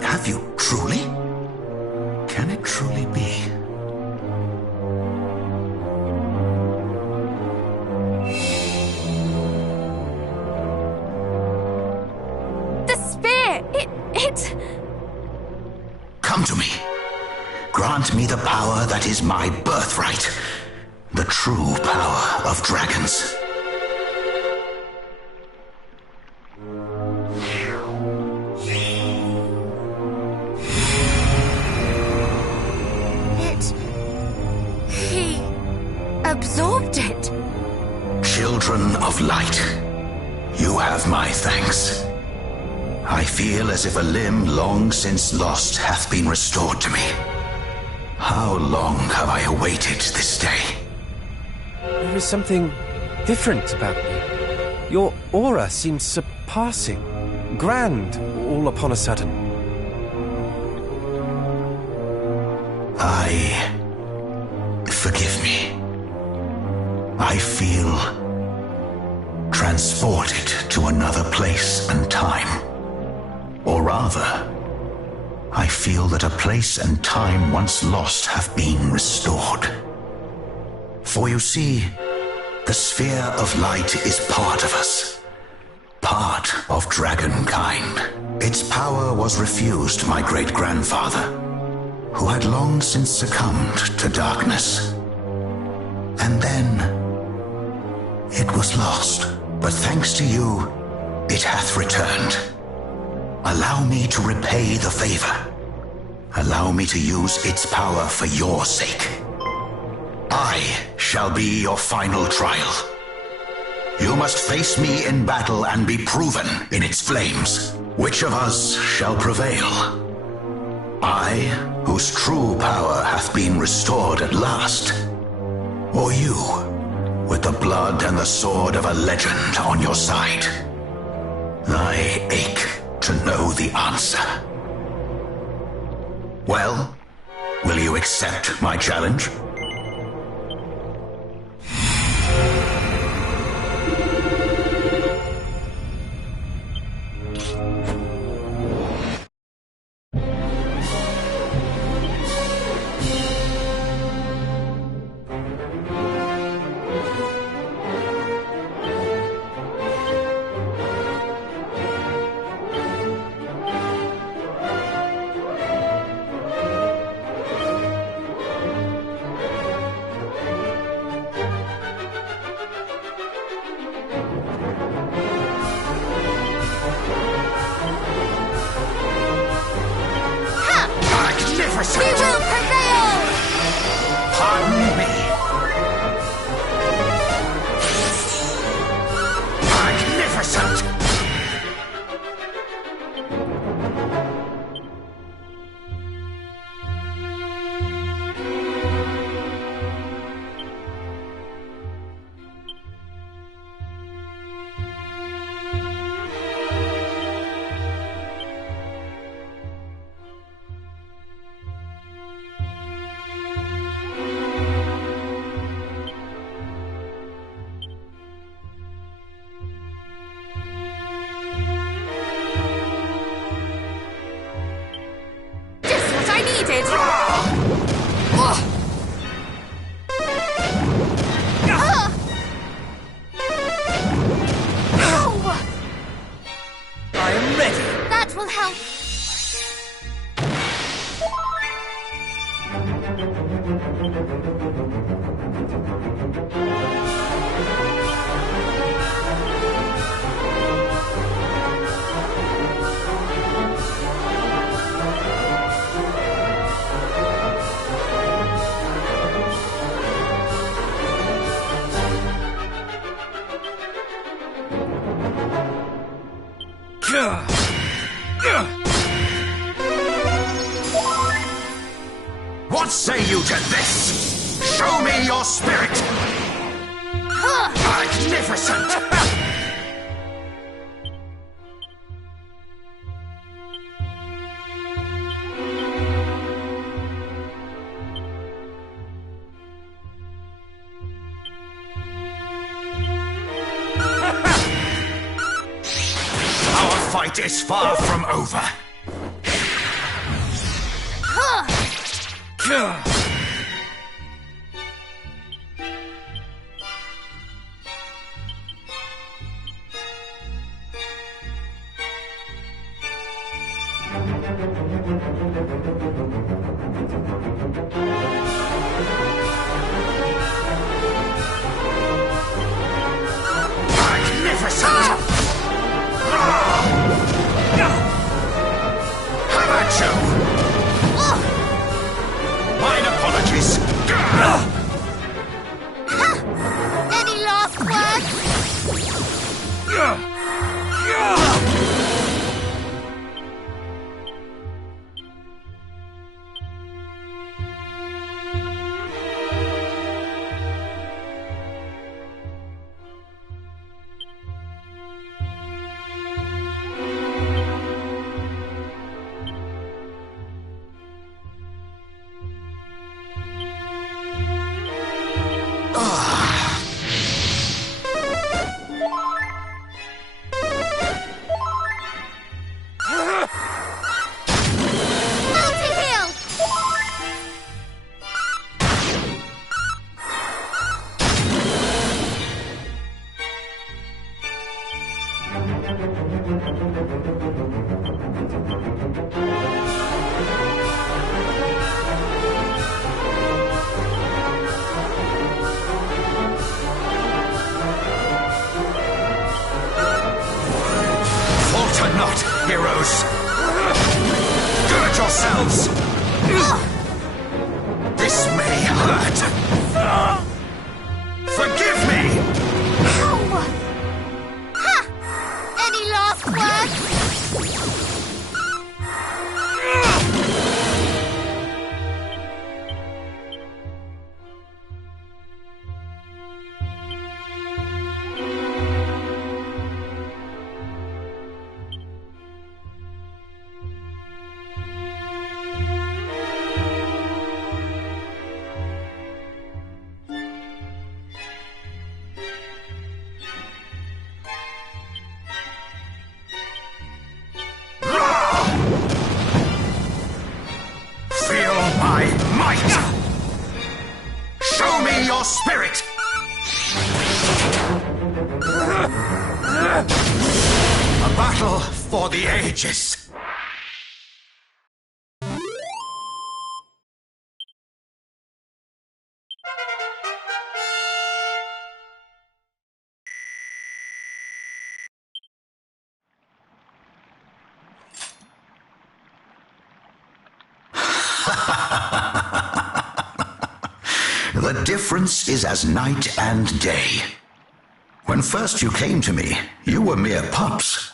Have you truly? Can it truly be? The spear! It... Come to me. Grant me the power that is my birthright. The true power of dragons. He absorbed it. Children of light, you have my thanks. I feel as if a limb long since lost hath been restored to me. How long have I awaited this day? There is something different about you. Your aura seems surpassing, grand, all upon a sudden. Forgive me. I feel transported to another place and time. Or rather, I feel that a place and time once lost have been restored. For you see, the sphere of light is part of us. Part of dragonkind. Its power was refused my great-grandfather, who had long since succumbed to darkness. And then it was lost. But thanks to you, it hath returned. Allow me to repay the favor. Allow me to use its power for your sake. I shall be your final trial. You must face me in battle and be proven in its flames. Which of us shall prevail? I, whose true power hath been restored at last? Or you, with the blood and the sword of a legend on your side? I ache to know the answer. Well, will you accept my challenge? We will prevail! Pardon me. Magnificent! That will help. What say you to this? Show me your spirit! Magnificent! Our fight is far from over. Any last words? Falter not, heroes! Gird yourselves! This may hurt! Forgive me! Ow! Ha! Any last words? Feel my might! Show me your spirit! A battle for the ages! The difference is as night and day. When first you came to me, you were mere pups.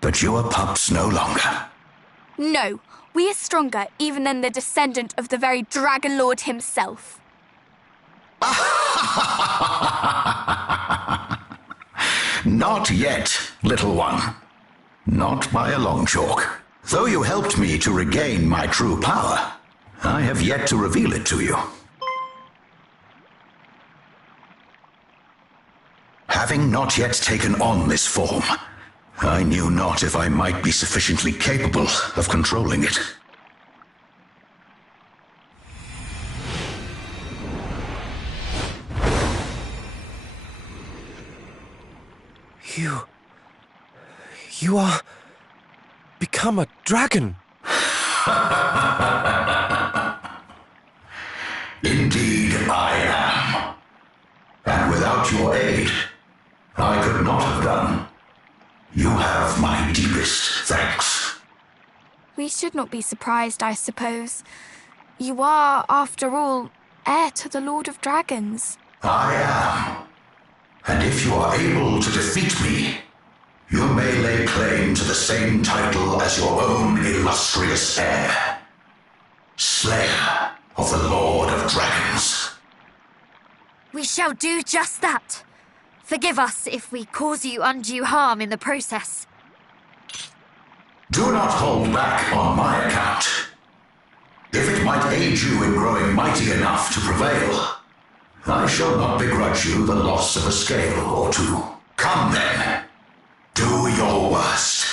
But you are pups no longer. No, we are stronger even than the descendant of the very Dragon Lord himself. Not yet, little one. Not by a long chalk. Though you helped me to regain my true power, I have yet to reveal it to you. Having not yet taken on this form, I knew not if I might be sufficiently capable of controlling it. You are... become a dragon. Indeed, I am. And without your aid, I could not have done. You have my deepest thanks. We should not be surprised, I suppose. You are, after all, heir to the Lord of Dragons. I am. And if you are able to defeat me, you may lay claim to the same title as your own illustrious heir. Slayer of the Lord of Dragons. We shall do just that. Forgive us if we cause you undue harm in the process. Do not hold back on my account. If it might aid you in growing mighty enough to prevail, I shall not begrudge you the loss of a scale or two. Come then, do your worst.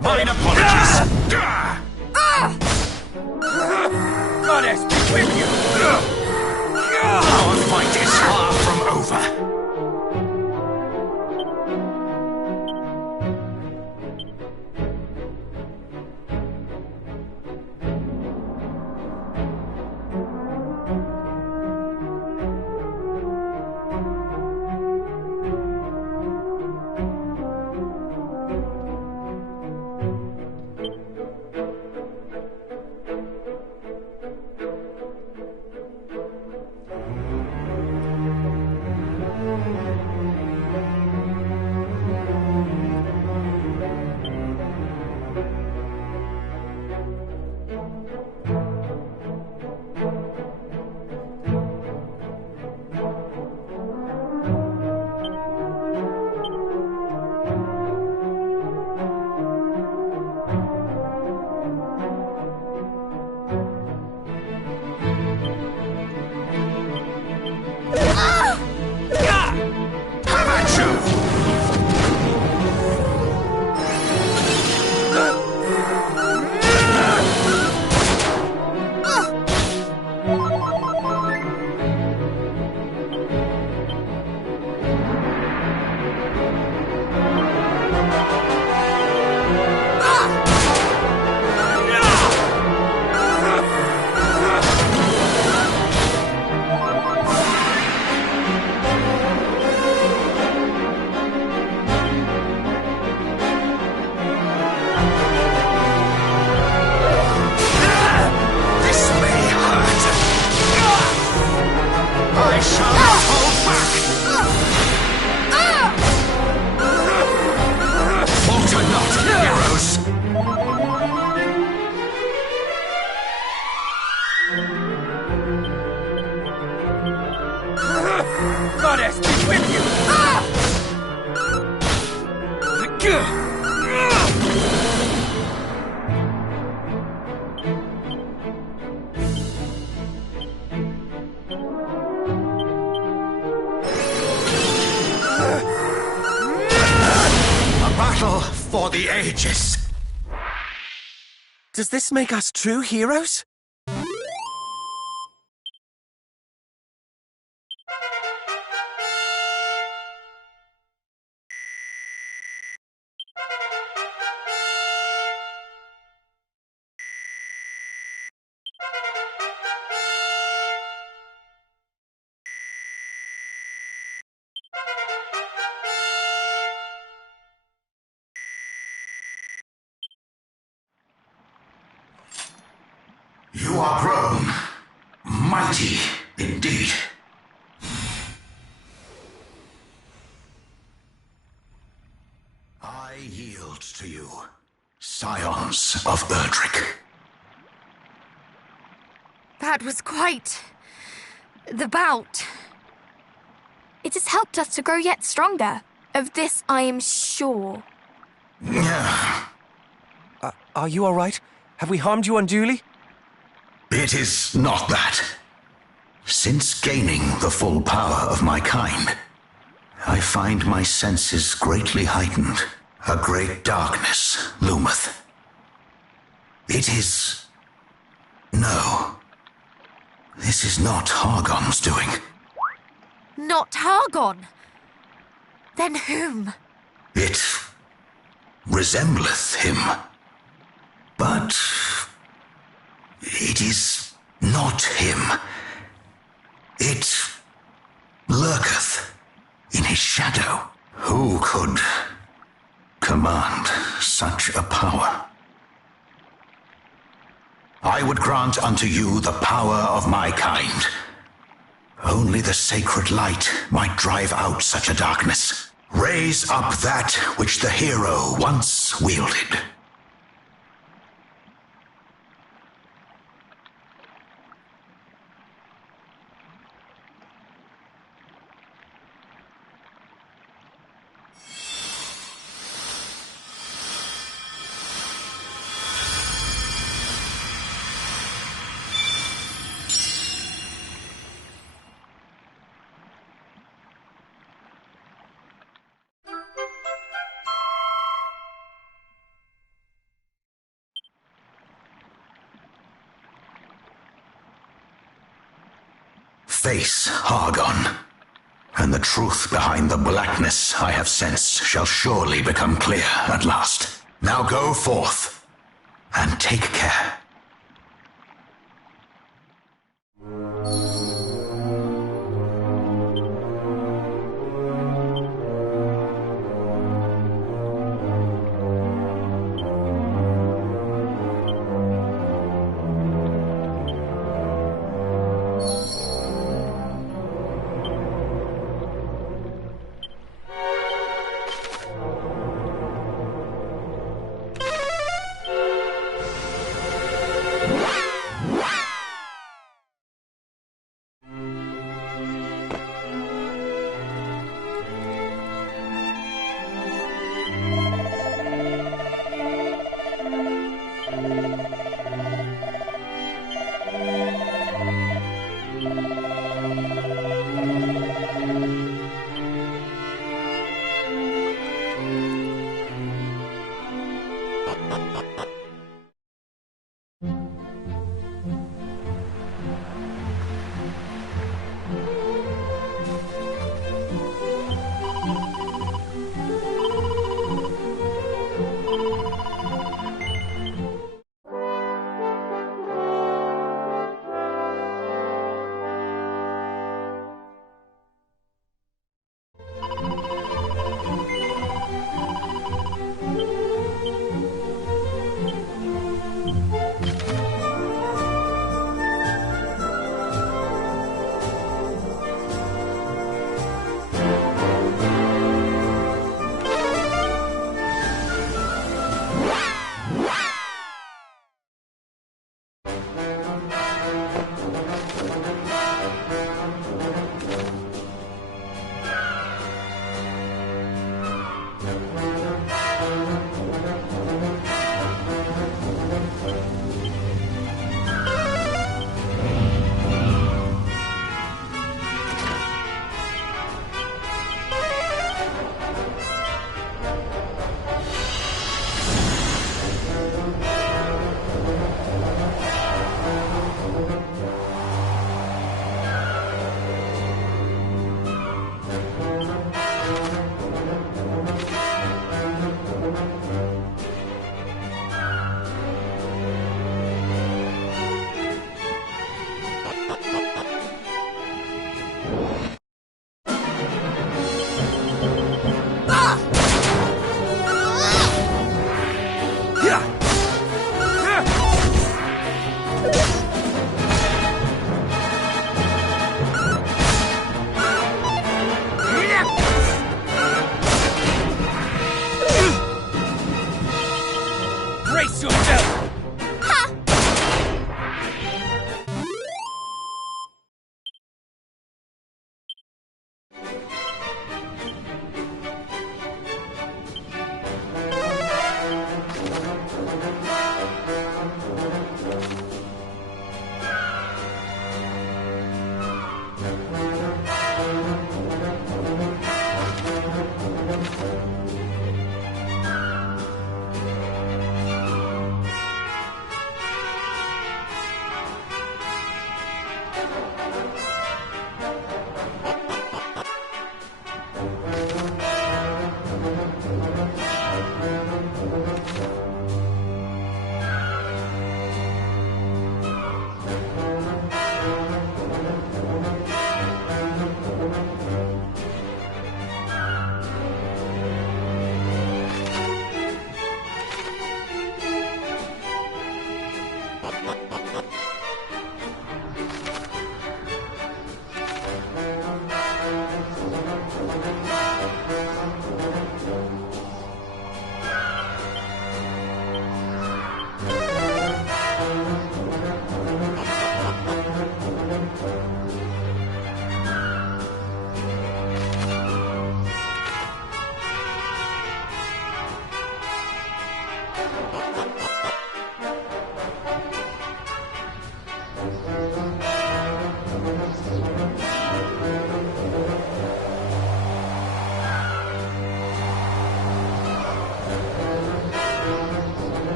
Mine apologies. Goddess, be with you! Our fight is far from over. Goddess, be with you! A battle for the ages. Does this make us true heroes? You are grown. Mighty, indeed. I yield to you, scions of Erdrick. That was quite the bout. It has helped us to grow yet stronger. Of this I am sure. Are you all right? Have we harmed you unduly? It is not that. Since gaining the full power of my kind, I find my senses greatly heightened. A great darkness loometh. It is... No. This is not Hargon's doing. Not Hargon? Then whom? It resembleth him. But it is not him. It lurketh in his shadow. Who could command such a power? I would grant unto you the power of my kind. Only the sacred light might drive out such a darkness. Raise up that which the hero once wielded. Face Hargon, and the truth behind the blackness I have sensed shall surely become clear at last. Now go forth, and take care.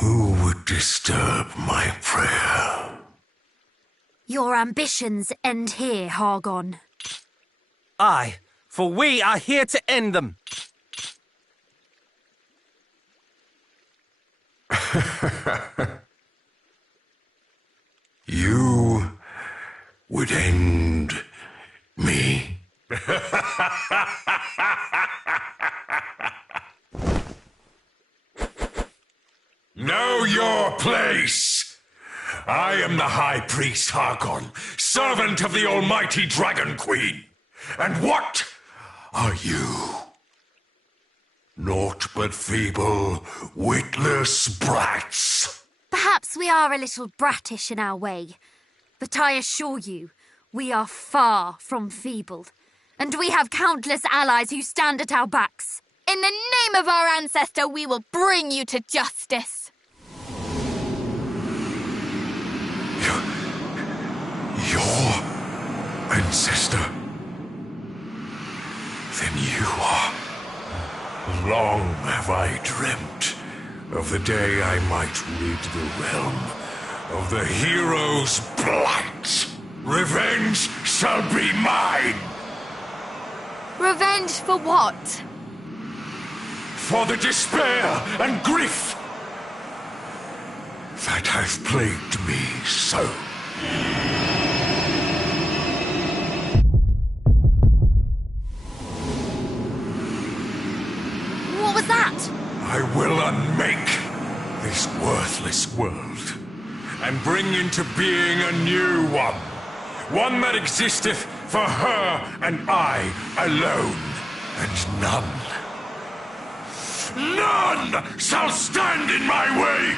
Who would disturb my prayer? Your ambitions end here, Hargon. Aye, for we are here to end them. You would end me? Know your place! I am the High Priest Hargon, servant of the almighty Dragon Queen. And what are you? Naught but feeble, witless brats. Perhaps we are a little brattish in our way, but I assure you, we are far from feeble, and we have countless allies who stand at our backs. In the name of our ancestor, we will bring you to justice. Your ancestor? Then you are. Long have I dreamt of the day I might rid the realm of the hero's blight. Revenge shall be mine! Revenge for what? For the despair and grief that have plagued me so. What was that? I will unmake this worthless world and bring into being a new one. One that existeth for her and I alone, and none shall stand in my way!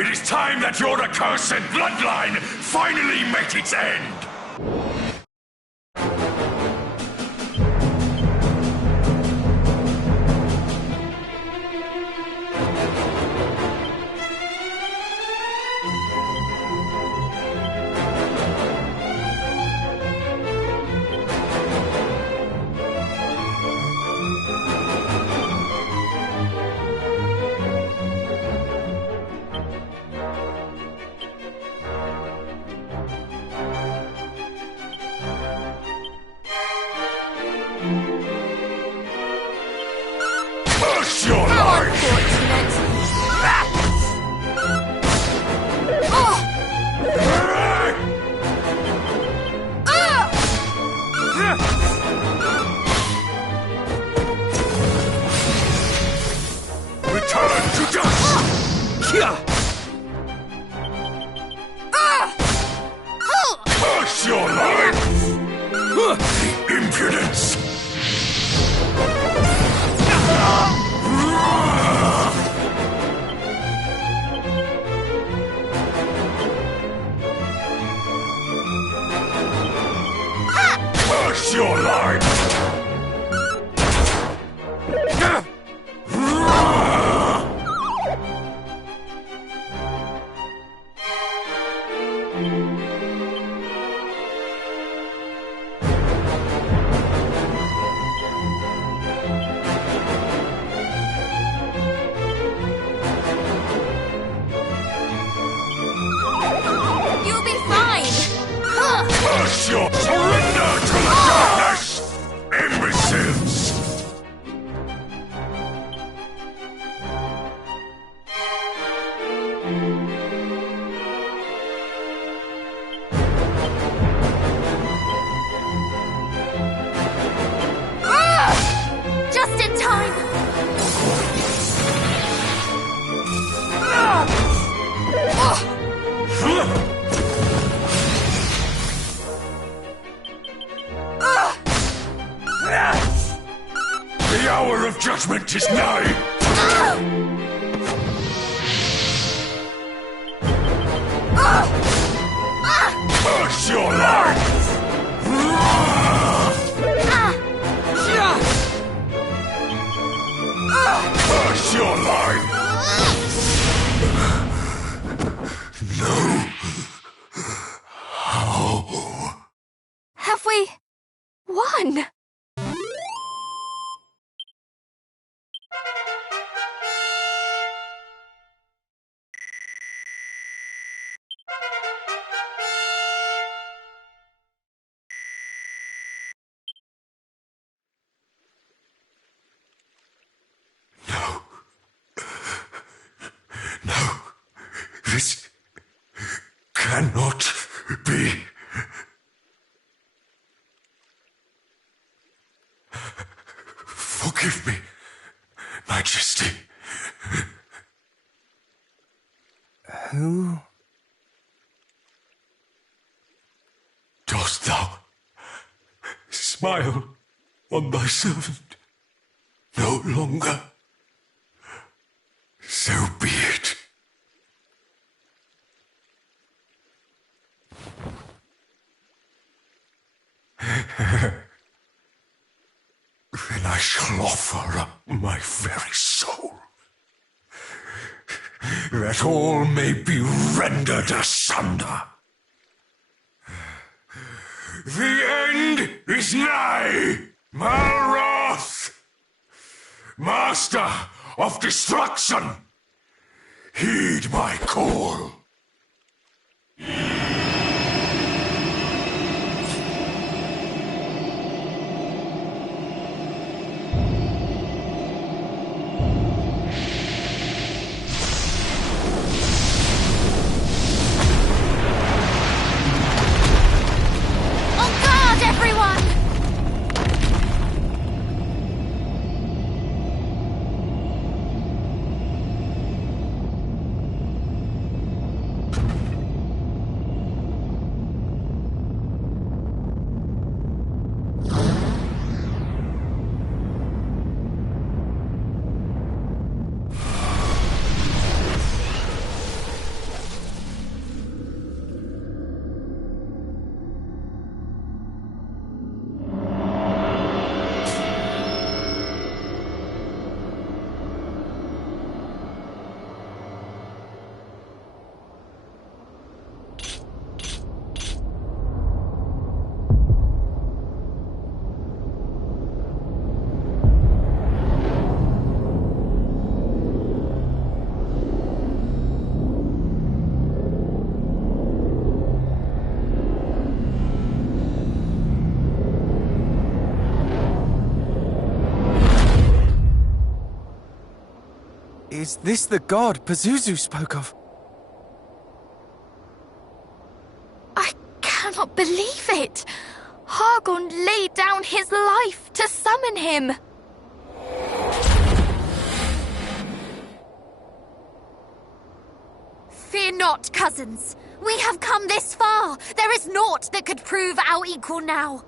It is time that your accursed bloodline finally met its end! Curse your life! Return to dust! Curse your life! The impudence! Curse your life! You'll be fine. Curse your surrender to the darkness! Imbeciles! Just in time! The hour of judgment is nigh! Curse your life! Curse your life! No. How? Have we won? Forgive me, Majesty. Who? Dost thou smile on thy servant no longer? So be it. Then I shall offer up my very soul, that all may be rendered asunder. The end is nigh, Malroth! Master of destruction, heed my call. Is this the god Pazuzu spoke of? I cannot believe it! Hargon laid down his life to summon him! Fear not, cousins. We have come this far. There is naught that could prove our equal now.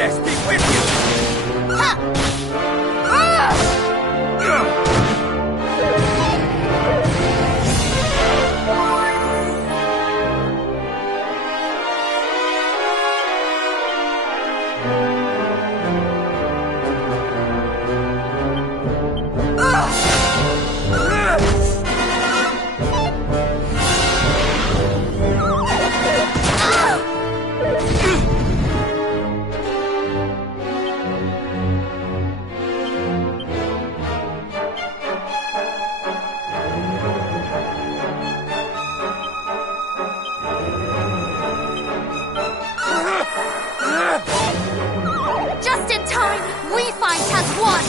Goddess be with you! Ha! Just in time, we fight as one!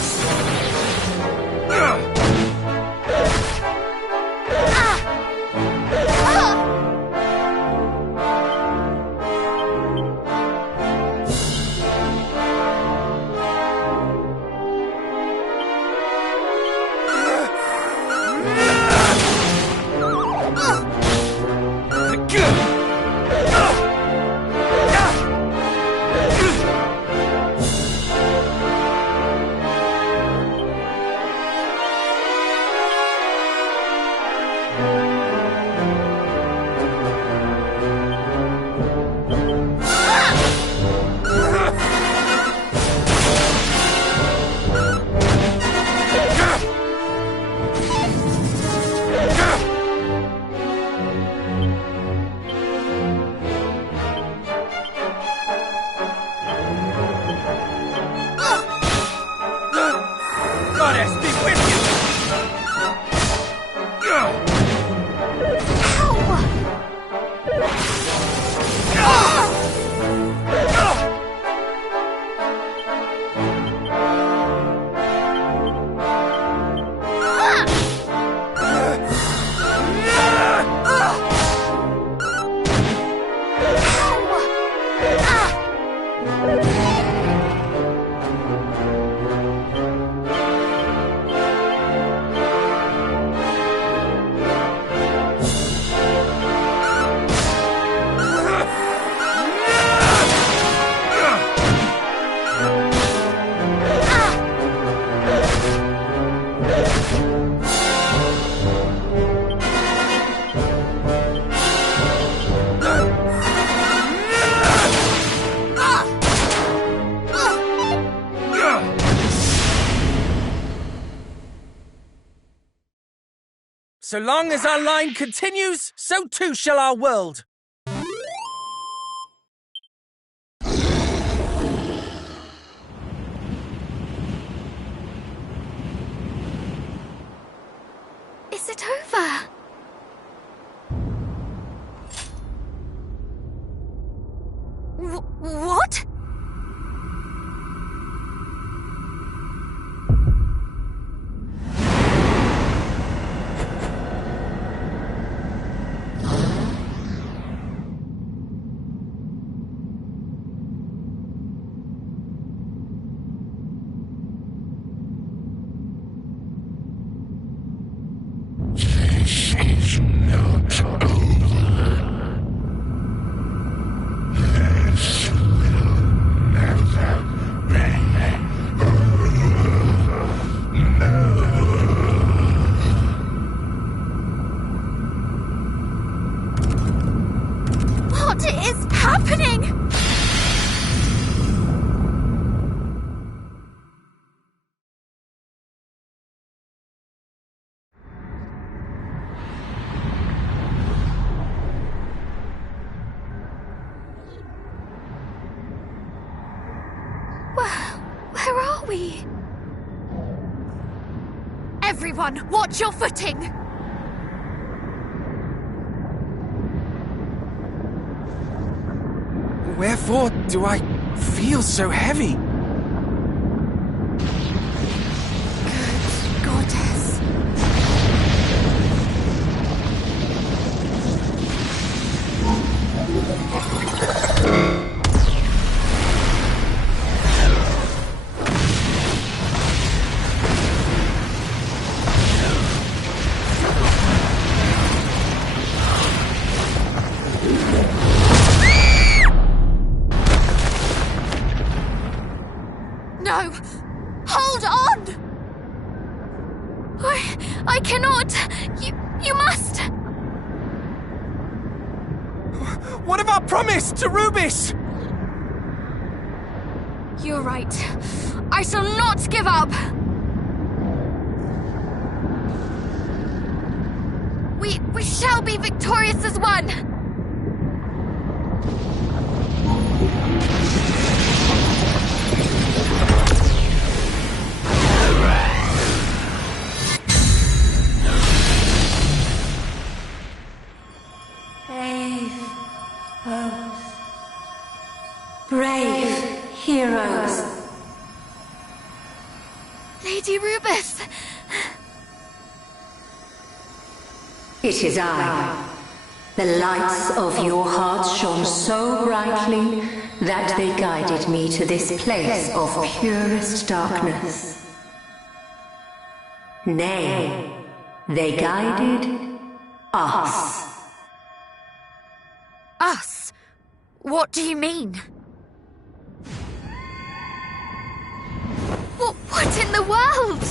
So long as our line continues, so too shall our world. Is it over? What? This is not over. This will never be over. Never. What is happening? Where are we? Everyone, watch your footing! Wherefore do I feel so heavy? Good goddess. What of our promise to Rubis? You're right. I shall not give up! We shall be victorious as one! Brave heroes. Lady Rubis! It is I. The lights of your hearts shone so brightly that they guided me to this place of purest darkness. Nay, they guided us. Us? What do you mean? What in the world?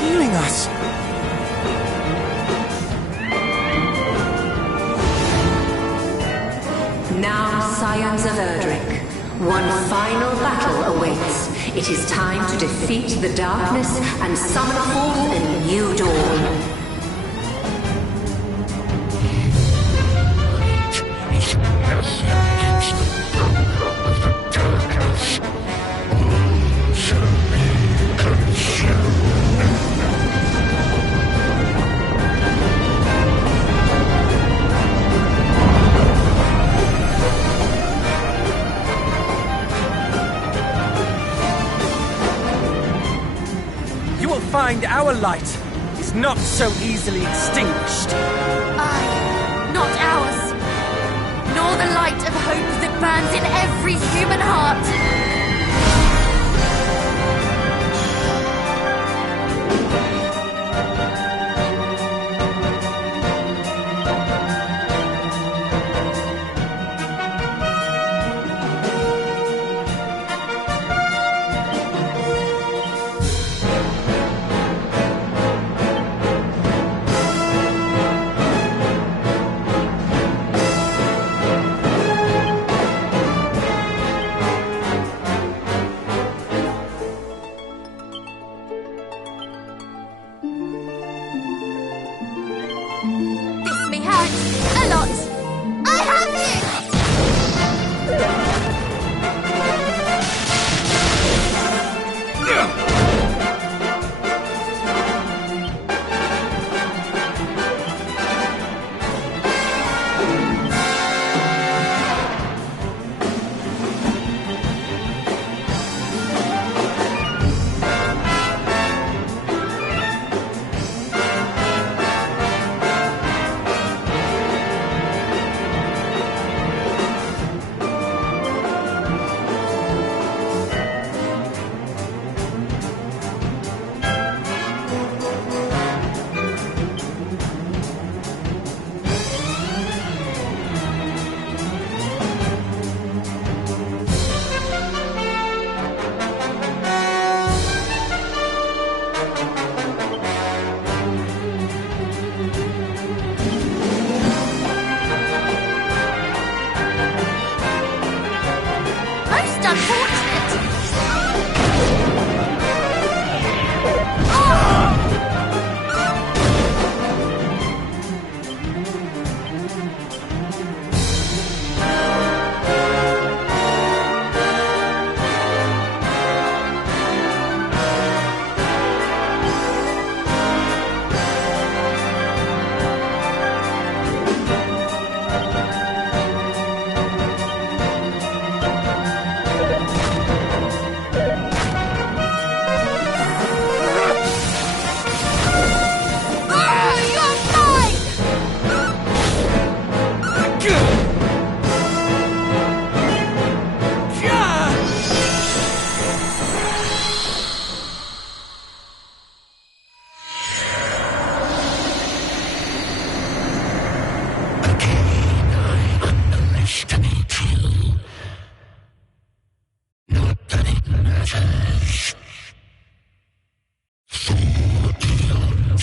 Healing us. Now, scions of Erdrick, one final battle awaits. It is time to defeat the darkness and summon forth a new dawn. Find our light is not so easily extinguished. Aye, not ours. Nor the light of hope that burns in every human heart.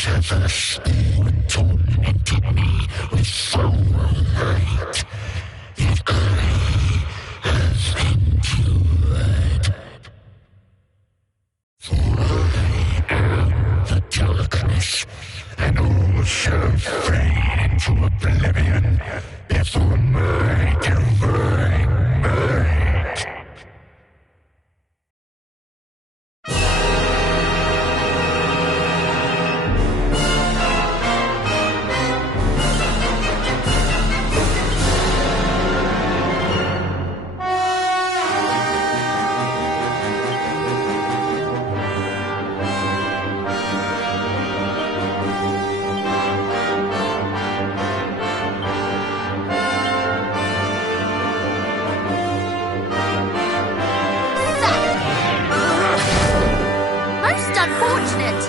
Whatever storm tormented me with sorrow hate, yet I have endured. For I am the darkness, and all shall fade into oblivion before my devouring might. Most unfortunate.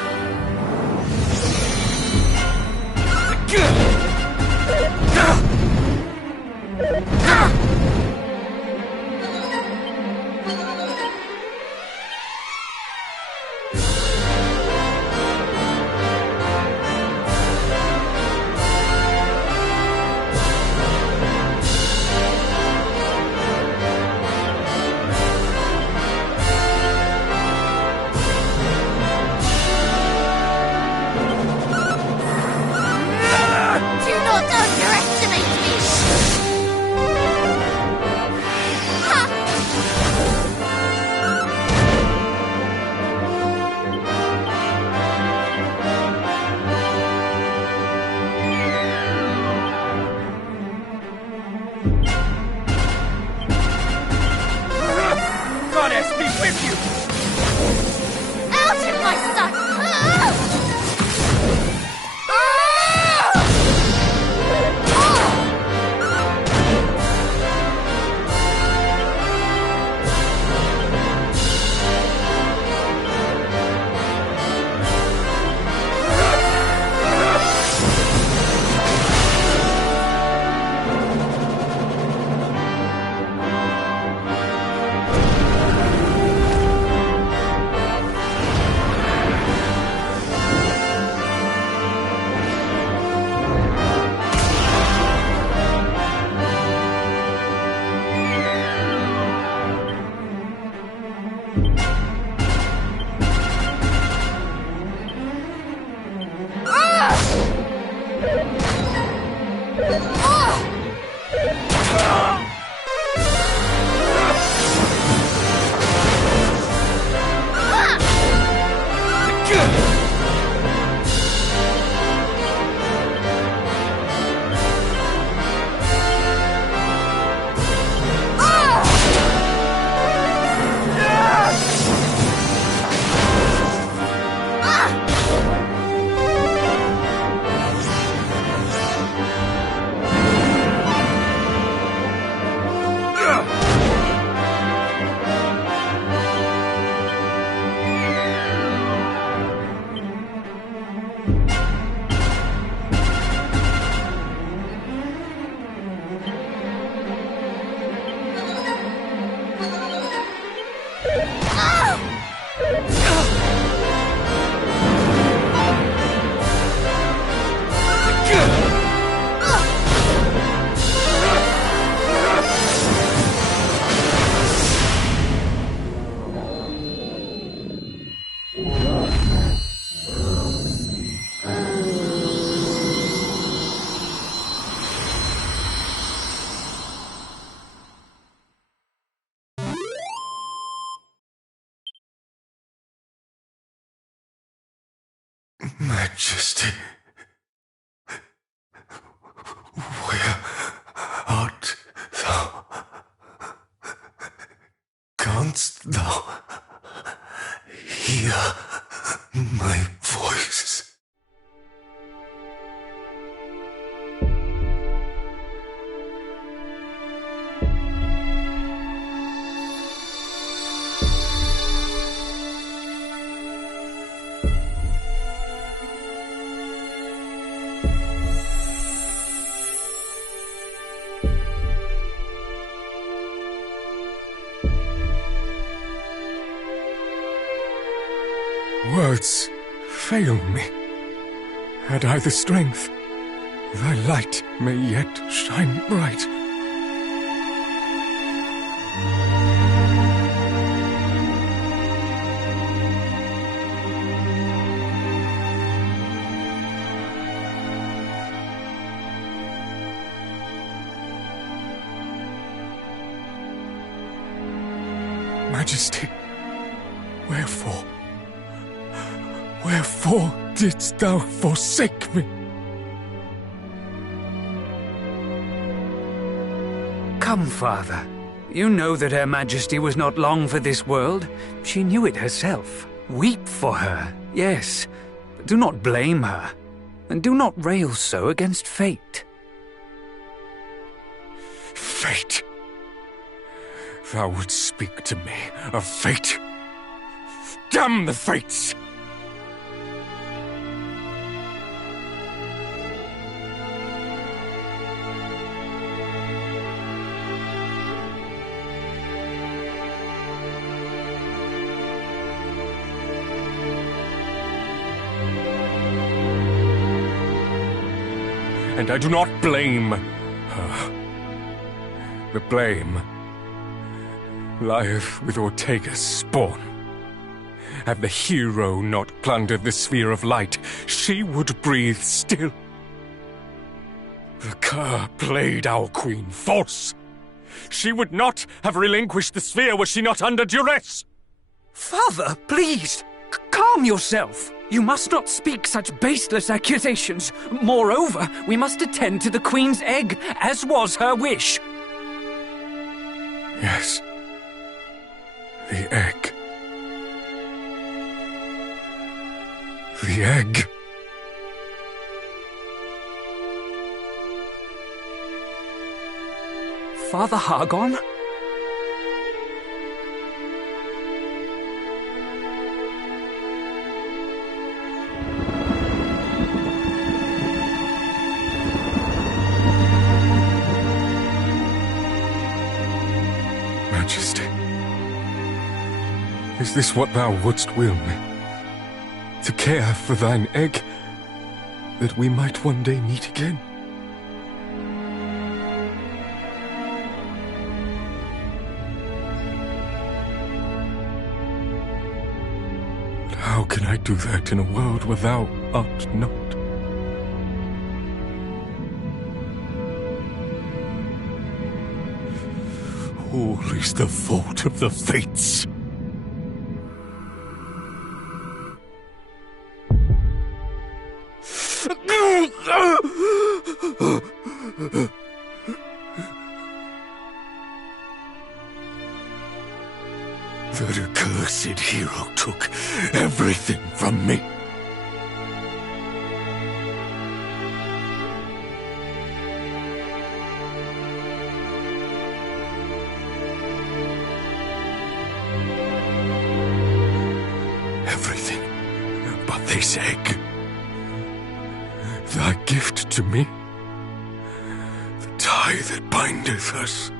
Do not underestimate me! Goddess be with you! Out of my sight! Majesty, where art thou? Canst thou hear my voice? Words fail me. Had I the strength, thy light may yet shine bright. Majesty, wherefore didst thou forsake me? Come, Father. You know that Her Majesty was not long for this world. She knew it herself. Weep for her, yes, but do not blame her, and do not rail so against fate. Fate? Thou wouldst speak to me of fate? Damn the fates! And I do not blame her. The blame lieth with Ortega's spawn. Had the hero not plundered the sphere of light, she would breathe still. The cur played our queen false. She would not have relinquished the sphere were she not under duress. Father, please, calm yourself. You must not speak such baseless accusations. Moreover, we must attend to the Queen's egg, as was her wish. Yes. The egg. The egg. Father Hargon? Majesty, is this what thou wouldst will me? To care for thine egg, that we might one day meet again? But how can I do that in a world where thou art not? All is the fault of the fates. That accursed hero took everything from me. Everything but this egg. Thy gift to me. The tie that bindeth us.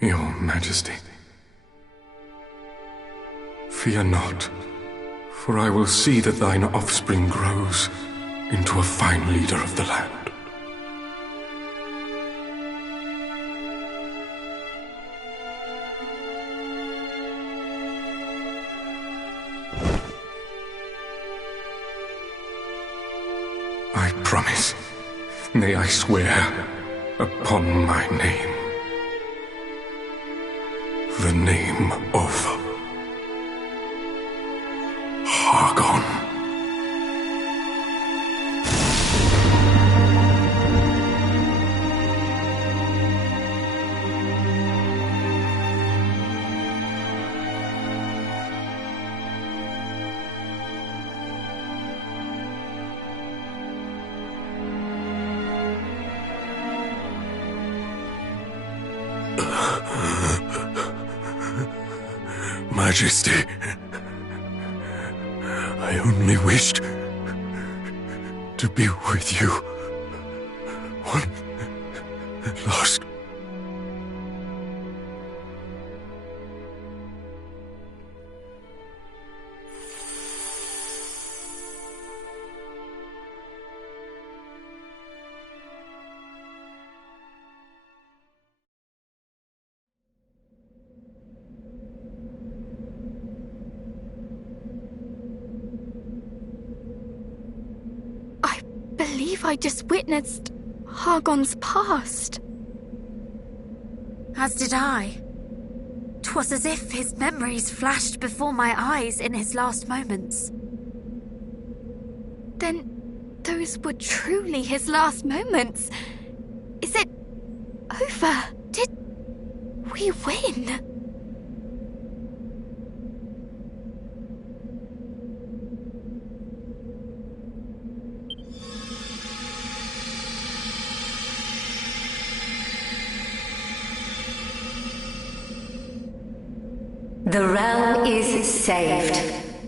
Your Majesty, fear not, for I will see that thine offspring grows into a fine leader of the land. I promise, nay, I swear, upon my name. The name of Hargon. Majesty, I only wished to be with you One lost. I believe I just witnessed Hargon's past. As did I. 'Twas as if his memories flashed before my eyes in his last moments. Then those were truly his last moments. Is it over? Did we win? The realm is saved.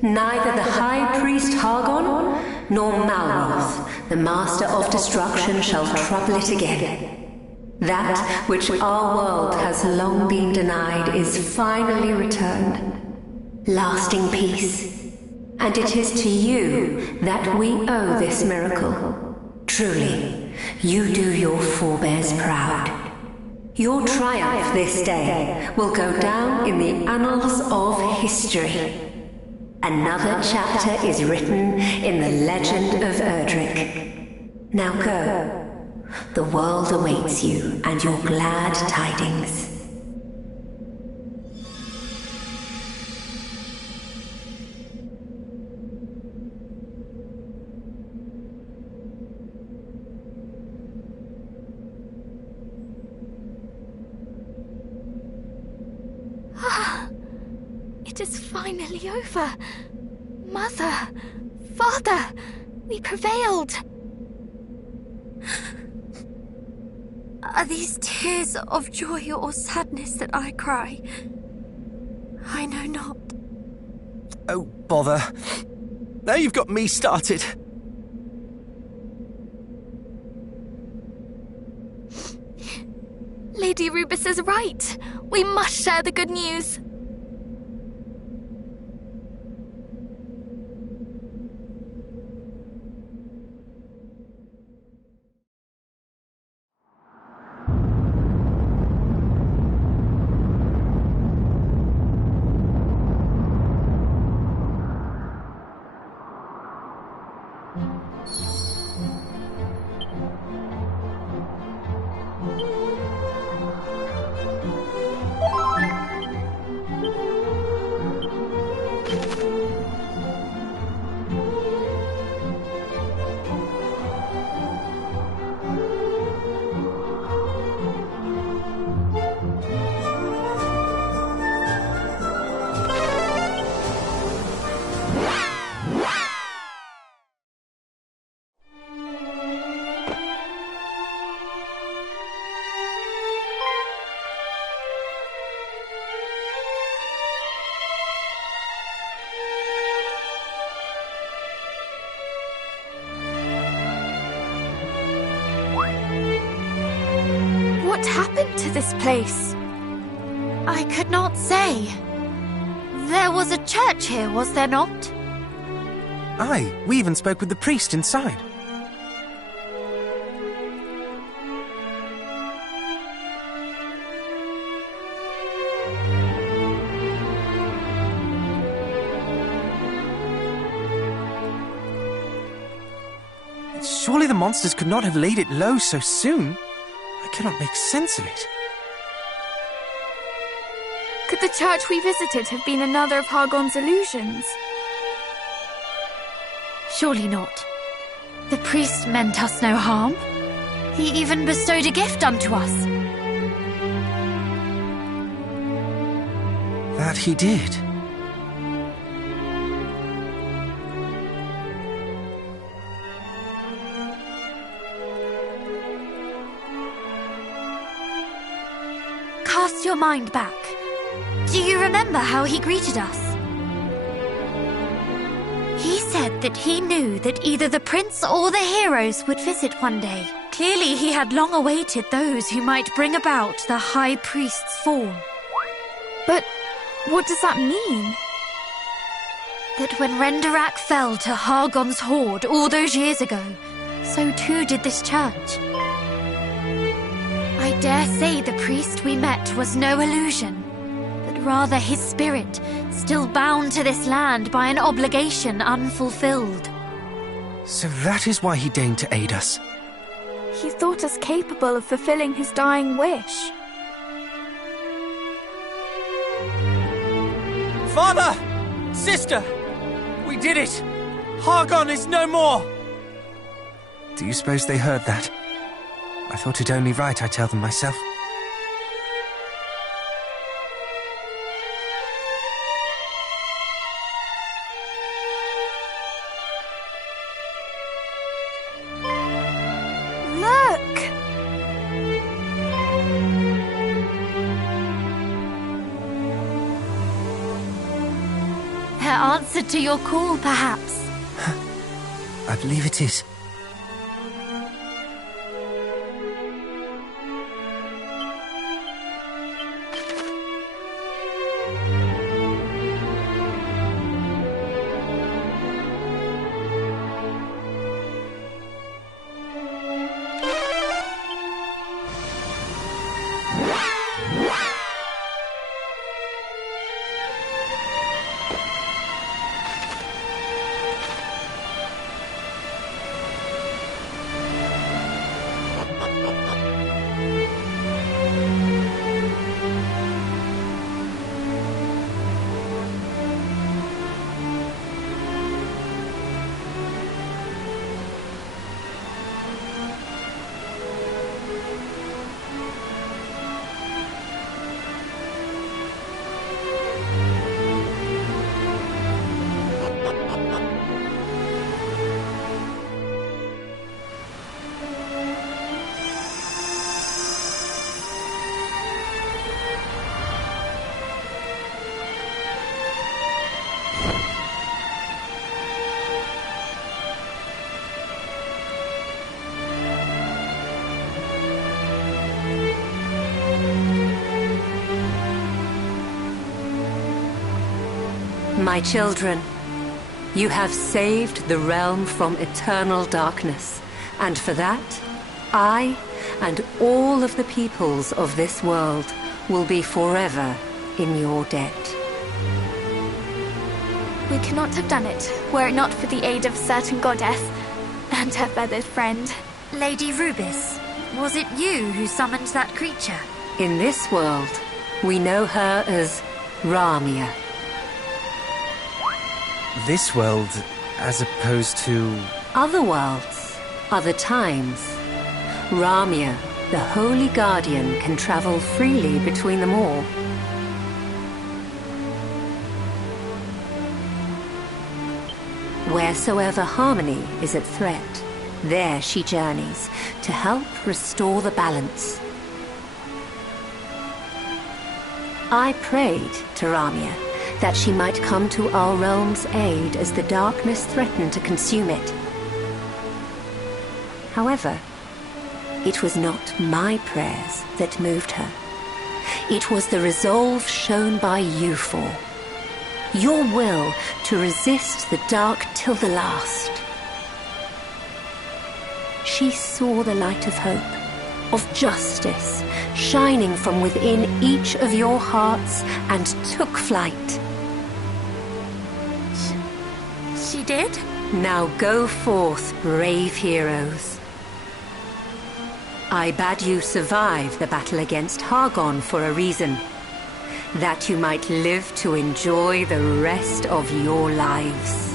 Neither the High Priest Hargon, nor Malroth, the Master of Destruction, shall trouble it again. That which our world has long been denied is finally returned. Lasting peace. And it is to you that we owe this miracle. Truly, you do your forebears proud. Your triumph this day will go down in the annals of history. Another chapter is written in the legend of Erdrick. Now go. The world awaits you and your glad tidings. It is finally over. Mother, Father, we prevailed. Are these tears of joy or sadness that I cry? I know not. Oh, bother. Now you've got me started. Lady Rubus is right. We must share the good news. What happened to this place? I could not say. There was a church here, was there not? Aye, we even spoke with the priest inside. Surely the monsters could not have laid it low so soon. I cannot make sense of it. Could the church we visited have been another of Hargon's illusions? Surely not. The priest meant us no harm. He even bestowed a gift unto us. That he did. Cast your mind back. Do you remember how he greeted us? He said that he knew that either the prince or the heroes would visit one day, Clearly he had long awaited those who might bring about the High Priest's fall. But what does that mean? That when Renderak fell to Hargon's horde all those years ago, so too did this church. I dare say the priest we met was no illusion, but rather his spirit, still bound to this land by an obligation unfulfilled. So that is why he deigned to aid us. He thought us capable of fulfilling his dying wish. Father! Sister! We did it! Hargon is no more! Do you suppose they heard that? I thought it only right I tell them myself. Look! Her answer to your call, perhaps. I believe it is. My children, you have saved the realm from eternal darkness, and for that, I and all of the peoples of this world will be forever in your debt. We could not have done it were it not for the aid of a certain goddess and her feathered friend. Lady Rubis, was it you who summoned that creature? In this world, we know her as Ramia. This world, as opposed to... Other worlds, other times. Ramia, the Holy Guardian, can travel freely between them all. Wheresoever harmony is at threat, there she journeys to help restore the balance. I prayed to Ramia that she might come to our realm's aid as the darkness threatened to consume it. However, it was not my prayers that moved her. It was the resolve shown by you four. Your will to resist the dark till the last. She saw the light of hope, of justice, shining from within each of your hearts and took flight. She did? Now go forth, brave heroes. I bade you survive the battle against Hargon for a reason. That you might live to enjoy the rest of your lives.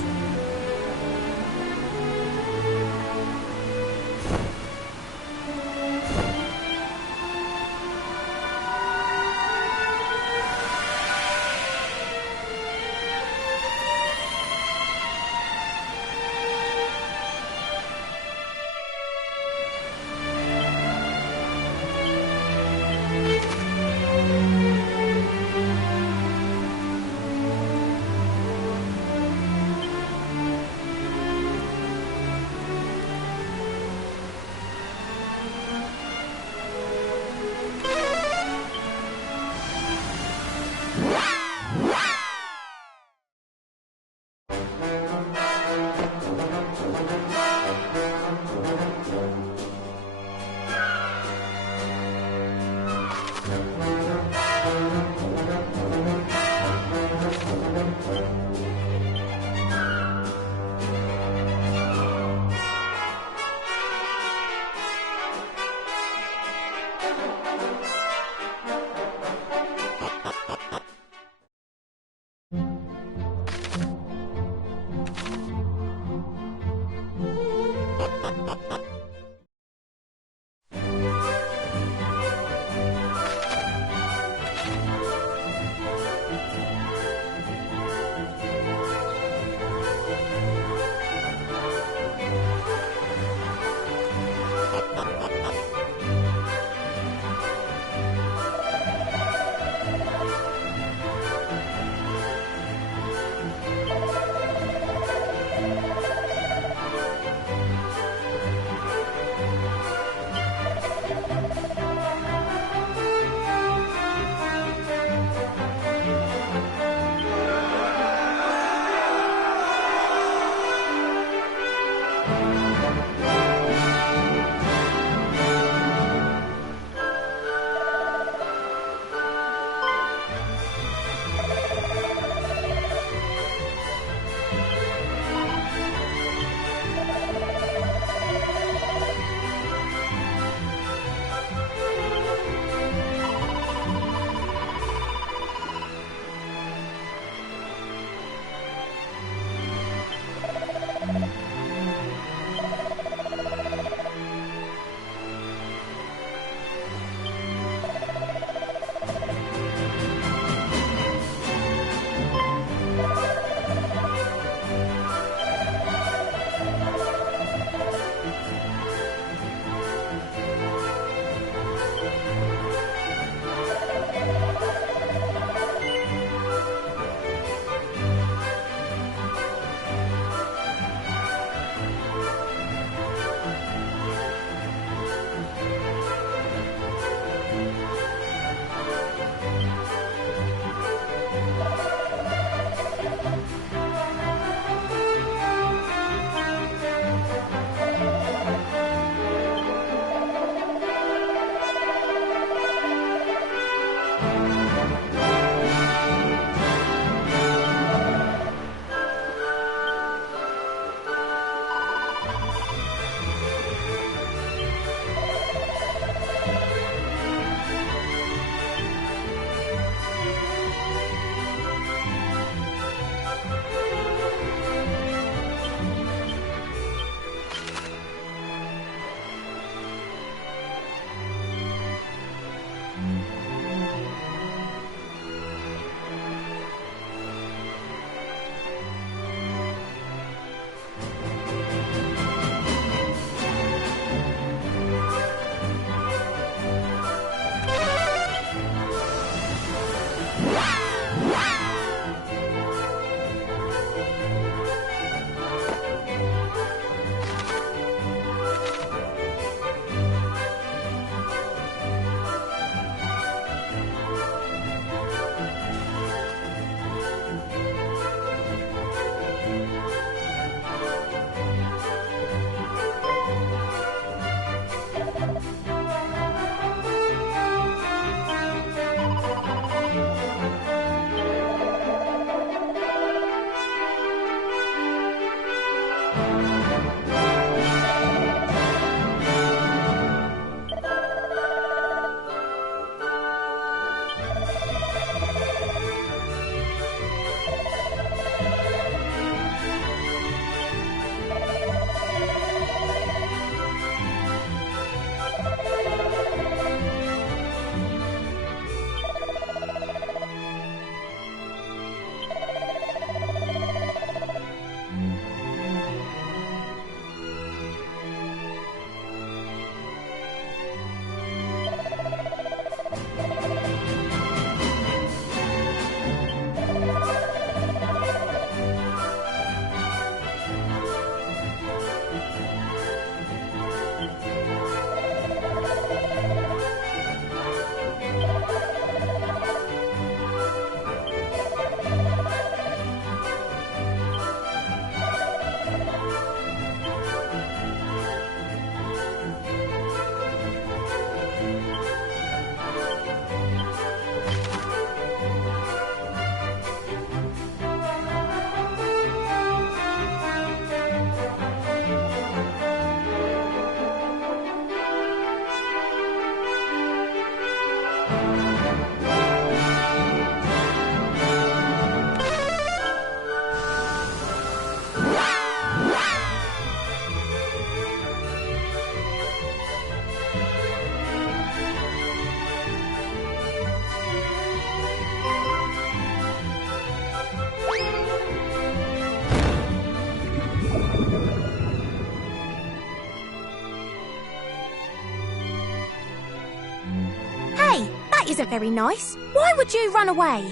That isn't very nice. Why would you run away?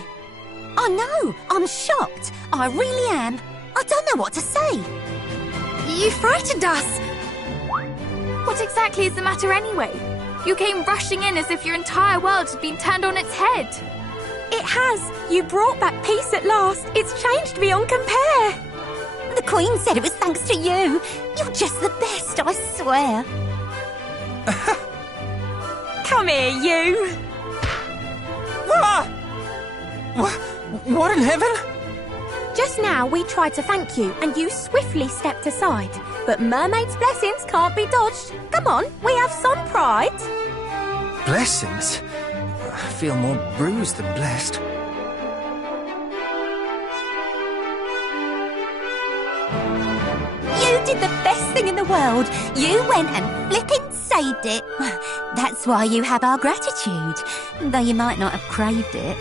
I know. I'm shocked. I really am. I don't know what to say. You frightened us. What exactly is the matter anyway? You came rushing in as if your entire world had been turned on its head. It has. You brought back peace at last. It's changed beyond compare. The Queen said it was thanks to you. You're just the best, I swear. Come here, you. What in heaven? Just now we tried to thank you and you swiftly stepped aside. But mermaids' blessings can't be dodged. Come on, we have some pride. Blessings? I feel more bruised than blessed. You did the best thing in the world. You went and flipping saved it. That's why you have our gratitude, though you might not have craved it.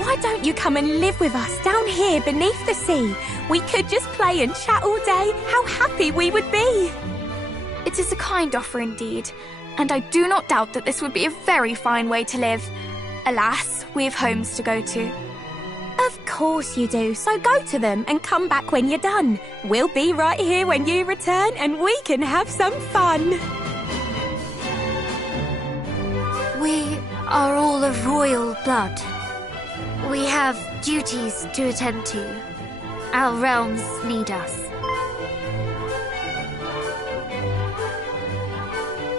Why don't you come and live with us down here beneath the sea? We could just play and chat all day. How happy we would be. It is a kind offer indeed, and I do not doubt that this would be a very fine way to live. Alas, we have homes to go to. Of course you do, so go to them and come back when you're done. We'll be right here when you return and we can have some fun. We are all of royal blood. We have duties to attend to. Our realms need us.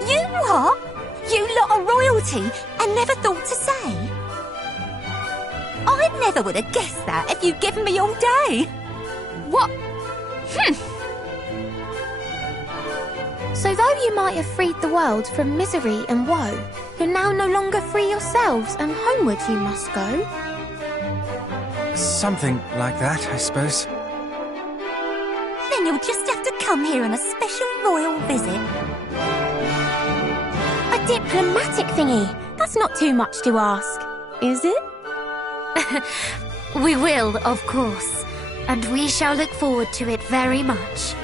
You what? You lot are royalty and never thought to say? I never would have guessed that if you'd given me all day. What? So though you might have freed the world from misery and woe, you're now no longer free yourselves and homeward you must go. Something like that, I suppose. Then you'll just have to come here on a special royal visit. A diplomatic thingy. That's not too much to ask, is it? We will, of course, and we shall look forward to it very much.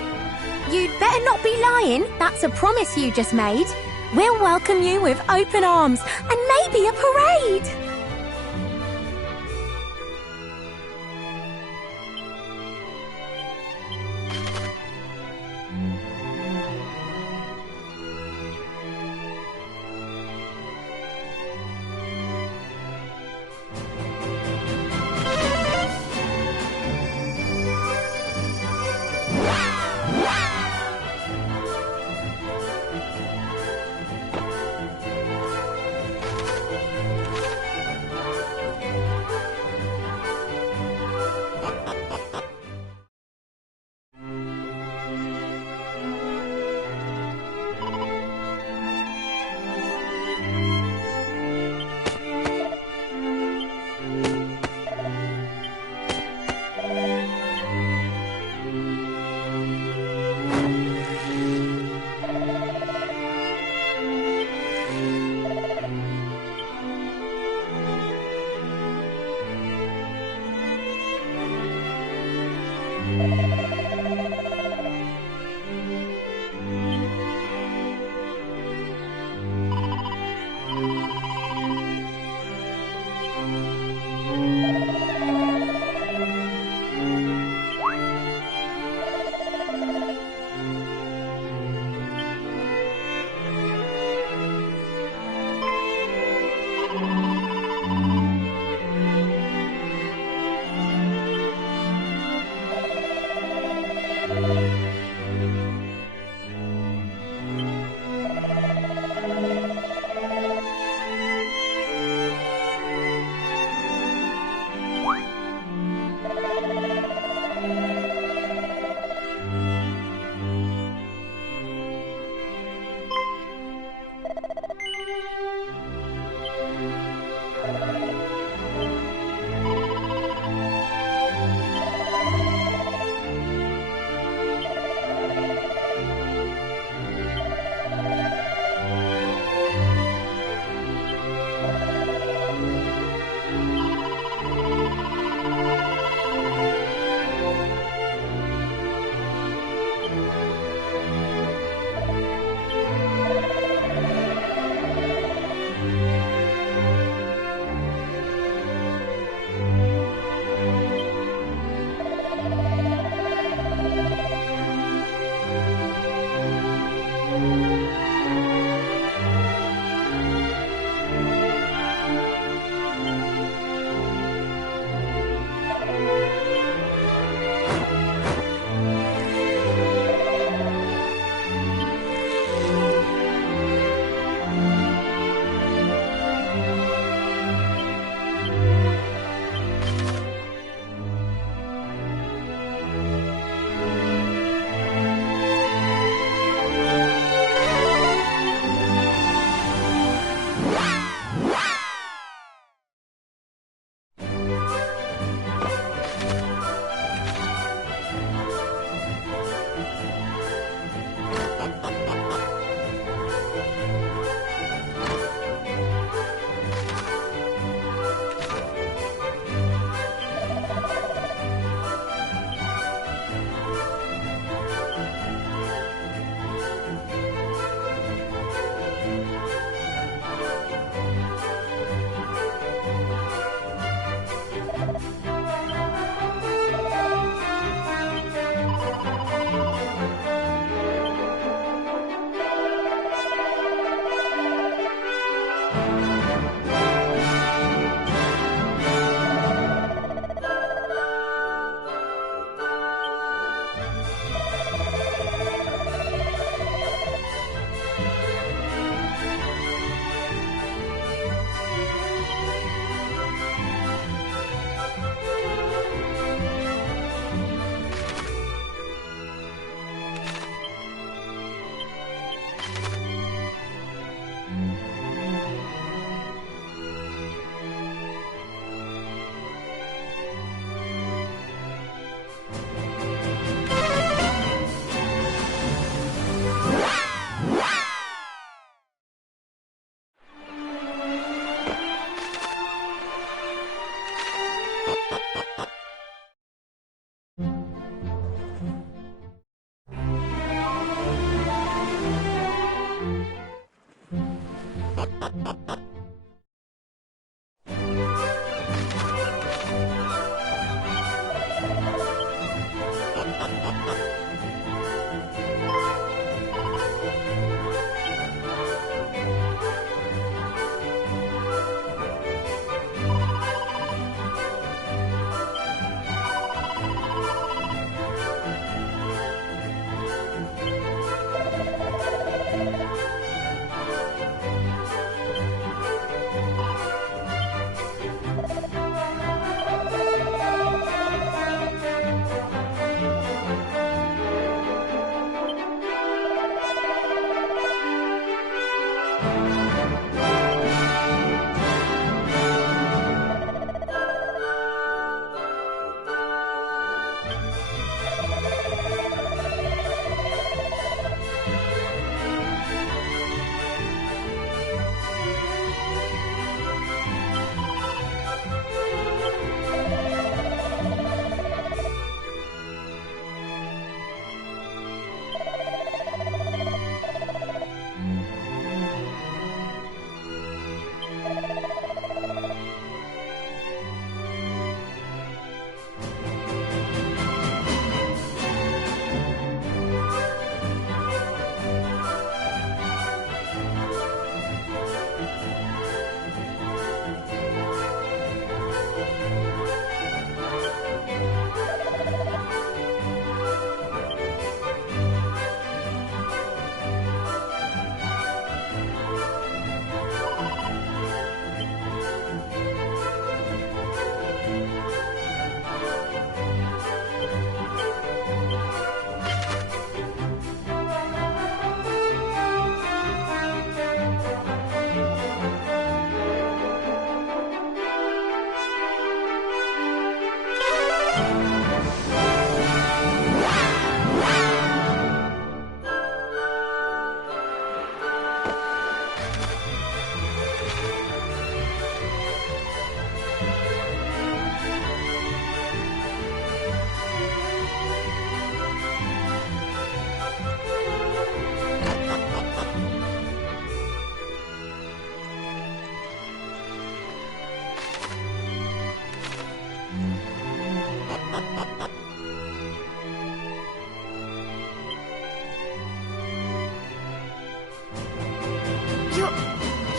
You'd better not be lying. That's a promise you just made. We'll welcome you with open arms and maybe a parade.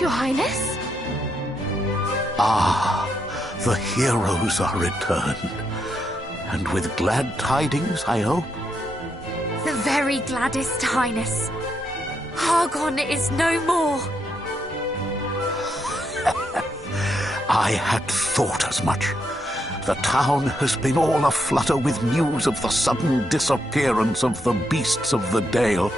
Your Highness? Ah, the heroes are returned. And with glad tidings, I hope? The very gladdest, Highness. Hargon is no more. I had thought as much. The town has been all aflutter with news of the sudden disappearance of the beasts of the Dale.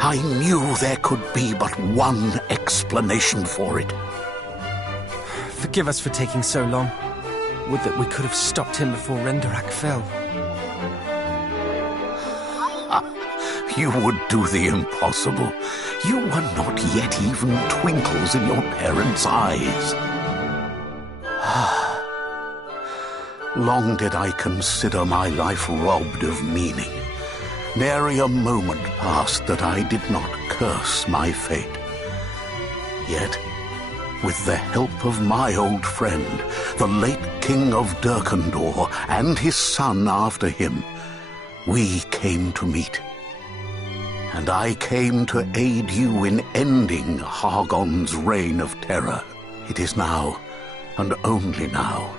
I knew there could be but one explanation for it. Forgive us for taking so long. Would that we could have stopped him before Renderak fell. You would do the impossible. You were not yet even twinkles in your parents' eyes. Long did I consider my life robbed of meaning. Nary a moment passed that I did not curse my fate. Yet, with the help of my old friend, the late King of Durkandor, and his son after him, we came to meet. And I came to aid you in ending Hargon's reign of terror. It is now, and only now,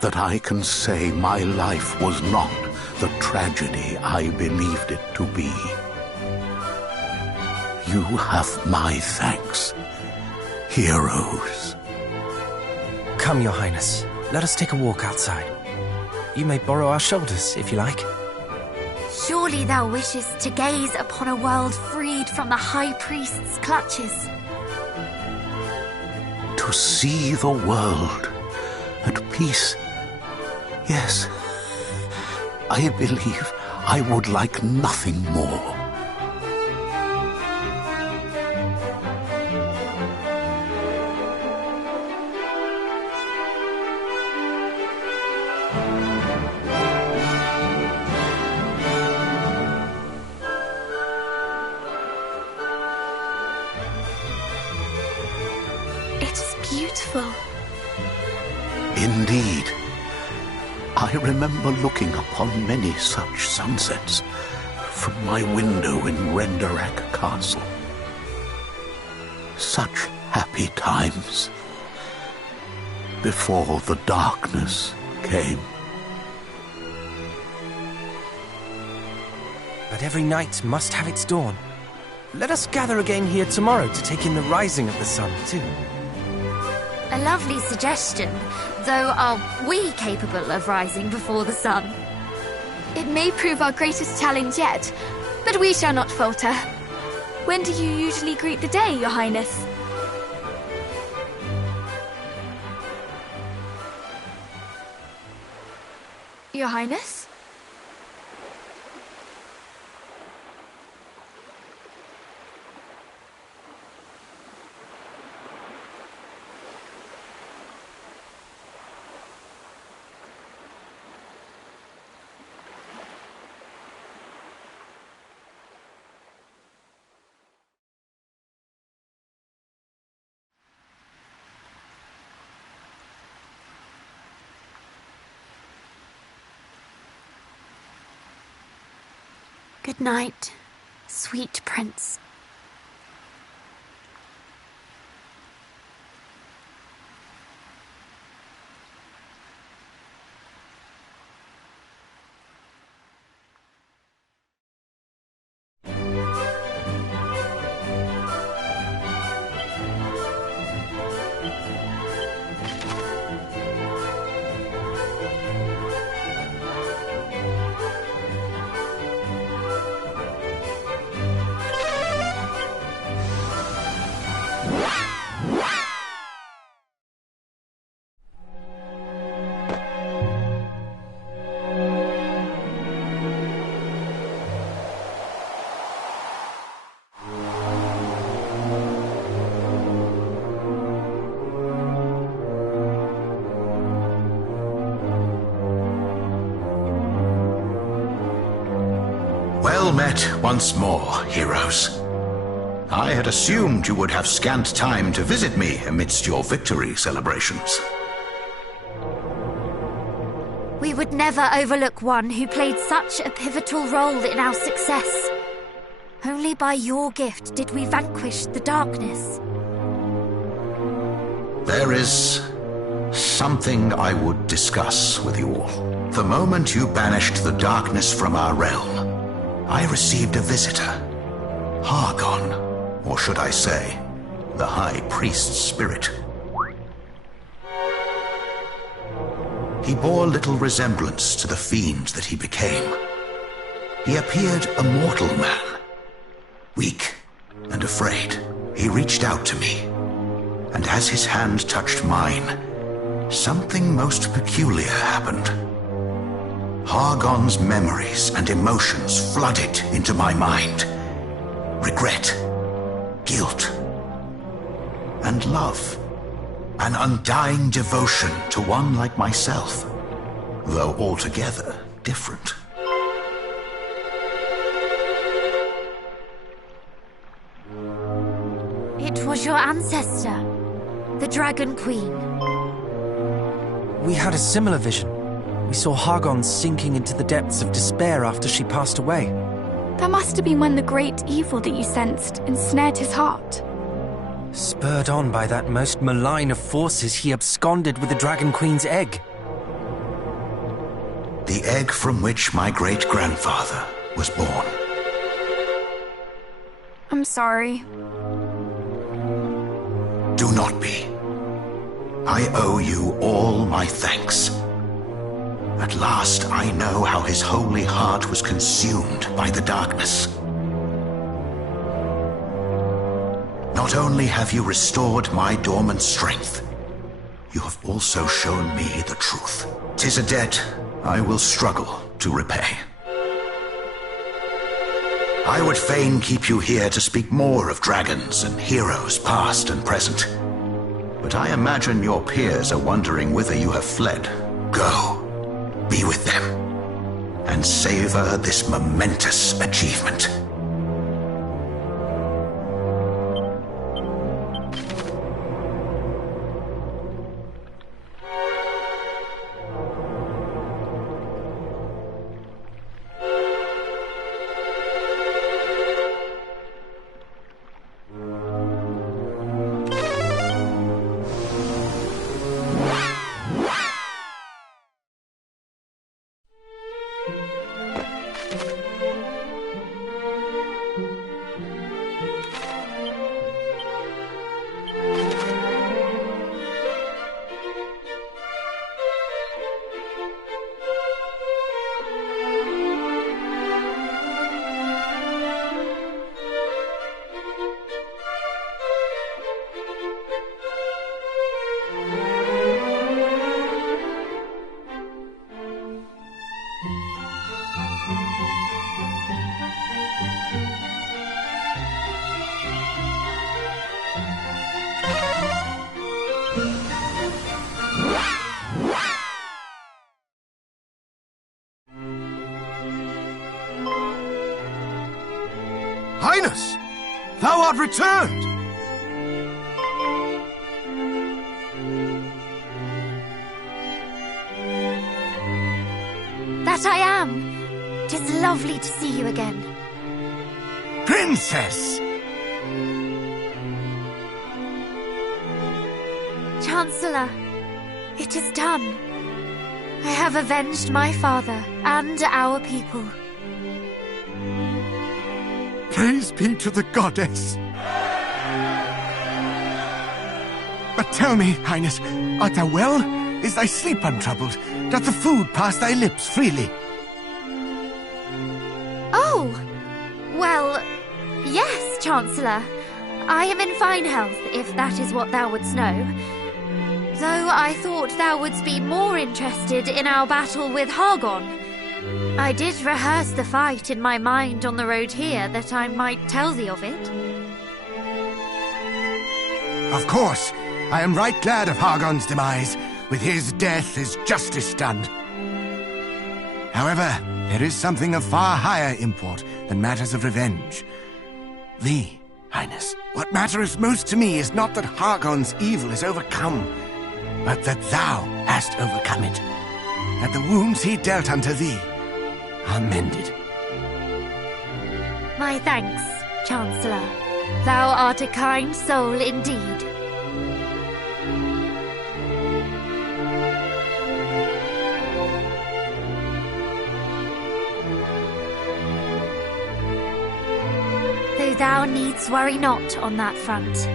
that I can say my life was not the tragedy I believed it to be. You have my thanks, heroes. Come, Your Highness. Let us take a walk outside. You may borrow our shoulders, if you like. Surely thou wishest to gaze upon a world freed from the High Priest's clutches. To see the world at peace. Yes, I believe I would like nothing more. It is beautiful. Indeed. I remember looking upon many such sunsets from my window in Renderak Castle. Such happy times before the darkness came. But every night must have its dawn. Let us gather again here tomorrow to take in the rising of the sun, too. A lovely suggestion, though are we capable of rising before the sun? It may prove our greatest challenge yet, but we shall not falter. When do you usually greet the day, Your Highness? Your Highness? Good night, sweet prince. Well met once more, heroes. I had assumed you would have scant time to visit me amidst your victory celebrations. We would never overlook one who played such a pivotal role in our success. Only by your gift did we vanquish the darkness. There is something I would discuss with you all. The moment you banished the darkness from our realm, I received a visitor, Hargon, or should I say, the High Priest's spirit. He bore little resemblance to the fiend that he became. He appeared a mortal man, weak and afraid. He reached out to me, and as his hand touched mine, something most peculiar happened. Hargon's memories and emotions flooded into my mind. Regret, guilt, and love. An undying devotion to one like myself, though altogether different. It was your ancestor, the Dragon Queen. We had a similar vision. We saw Hargon sinking into the depths of despair after she passed away. That must have been when the great evil that you sensed ensnared his heart. Spurred on by that most malign of forces, he absconded with the Dragon Queen's egg. The egg from which my great-grandfather was born. I'm sorry. Do not be. I owe you all my thanks. At last I know how his holy heart was consumed by the darkness. Not only have you restored my dormant strength, you have also shown me the truth. 'Tis a debt I will struggle to repay. I would fain keep you here to speak more of dragons and heroes past and present. But I imagine your peers are wondering whither you have fled. Go. Be with them, and savor this momentous achievement. Highness! Thou art returned! That I am. 'Tis lovely to see you again. Princess! Chancellor, it is done. I have avenged my father and our people. Praise be to the goddess. But tell me, Highness, art thou well? Is thy sleep untroubled? Doth the food pass thy lips freely? Oh, well, yes, Chancellor. I am in fine health, if that is what thou wouldst know. Though I thought thou wouldst be more interested in our battle with Hargon. I did rehearse the fight in my mind on the road here, that I might tell thee of it. Of course. I am right glad of Hargon's demise. With his death is justice done. However, there is something of far higher import than matters of revenge. Thee, Highness, what mattereth most to me is not that Hargon's evil is overcome, but that thou hast overcome it. That the wounds he dealt unto thee are mended. My thanks, Chancellor. Thou art a kind soul indeed. Though thou needst worry not on that front.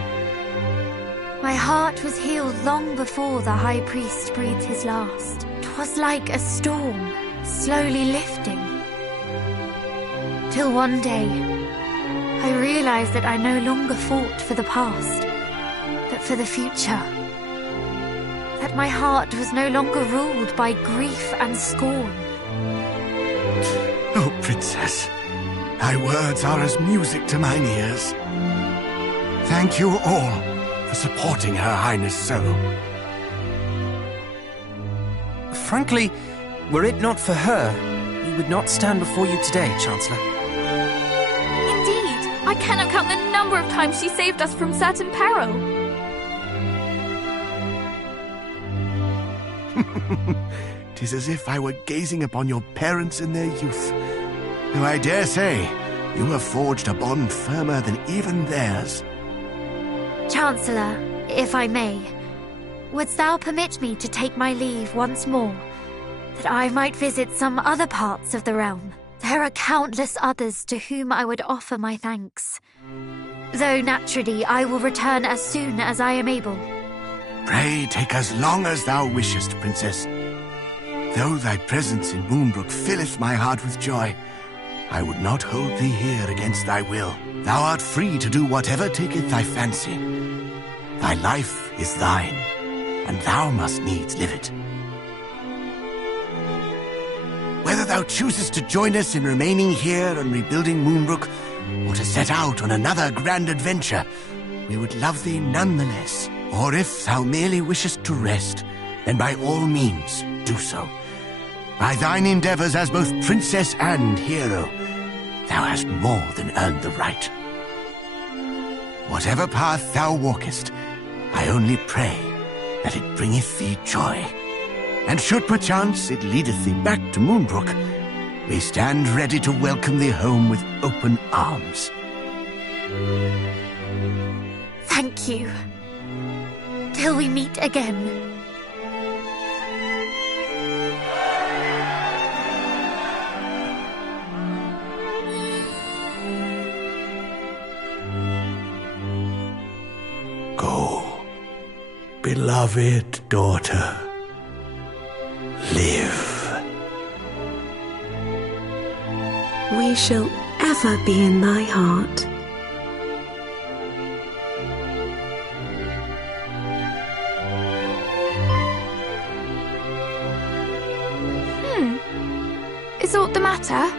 My heart was healed long before the High Priest breathed his last. 'Twas like a storm, slowly lifting. Till one day, I realized that I no longer fought for the past, but for the future. That my heart was no longer ruled by grief and scorn. Oh, Princess, thy words are as music to mine ears. Thank you all for supporting Her Highness so. Frankly, were it not for her, we would not stand before you today, Chancellor. Indeed, I cannot count the number of times she saved us from certain peril. 'Tis as if I were gazing upon your parents in their youth. Though I dare say, you have forged a bond firmer than even theirs. Chancellor, if I may, wouldst thou permit me to take my leave once more, that I might visit some other parts of the realm? There are countless others to whom I would offer my thanks. Though naturally I will return as soon as I am able. Pray take as long as thou wishest, Princess. Though thy presence in Moonbrook filleth my heart with joy, I would not hold thee here against thy will. Thou art free to do whatever taketh thy fancy. Thy life is thine, and thou must needs live it. Whether thou choosest to join us in remaining here and rebuilding Moonbrook, or to set out on another grand adventure, we would love thee nonetheless. Or if thou merely wishest to rest, then by all means do so. By thine endeavors as both princess and hero, thou hast more than earned the right. Whatever path thou walkest, I only pray that it bringeth thee joy. And should perchance it leadeth thee back to Moonbrook, we stand ready to welcome thee home with open arms. Thank you. Till we meet again. Go, beloved daughter. Live. We shall ever be in thy heart. Is aught the matter?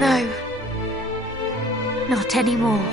No. Not anymore.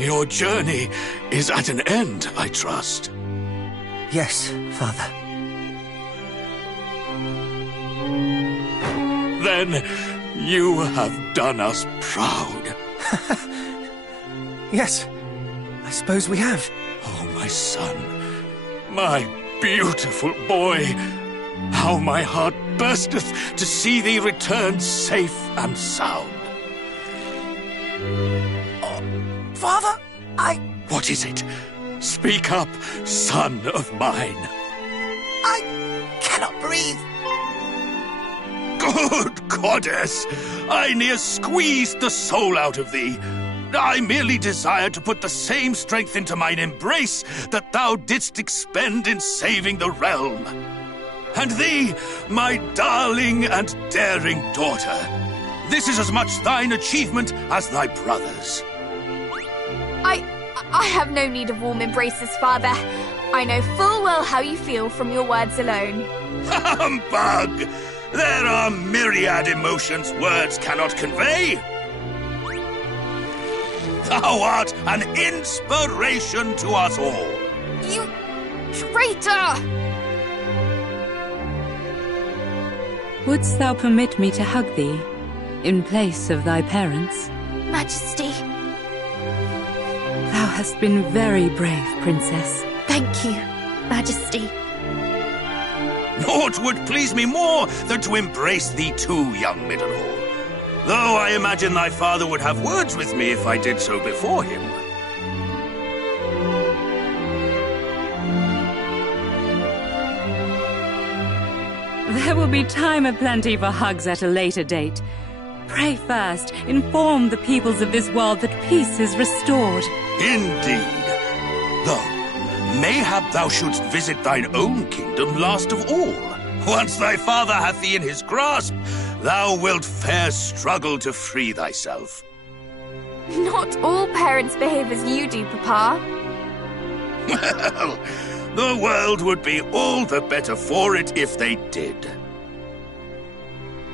Your journey is at an end, I trust. Yes, Father. Then you have done us proud. Yes, I suppose we have. Oh, my son, my beautiful boy, how my heart bursteth to see thee return safe and sound. Father, What is it? Speak up, son of mine. I cannot breathe. Good goddess! I near squeezed the soul out of thee. I merely desired to put the same strength into mine embrace that thou didst expend in saving the realm. And thee, my darling and daring daughter, this is as much thine achievement as thy brother's. I have no need of warm embraces, Father. I know full well how you feel from your words alone. Humbug! There are myriad emotions words cannot convey. Thou art an inspiration to us all. You traitor! Wouldst thou permit me to hug thee, in place of thy parents? Majesty. Thou hast been very brave, Princess. Thank you, Majesty. Naught would please me more than to embrace thee too, young Middenhall. Though I imagine thy father would have words with me if I did so before him. There will be time aplenty for hugs at a later date. Pray first, inform the peoples of this world that peace is restored. Indeed. Though, mayhap thou shouldst visit thine own kingdom last of all. Once thy father hath thee in his grasp, thou wilt fair struggle to free thyself. Not all parents behave as you do, Papa. Well, the world would be all the better for it if they did.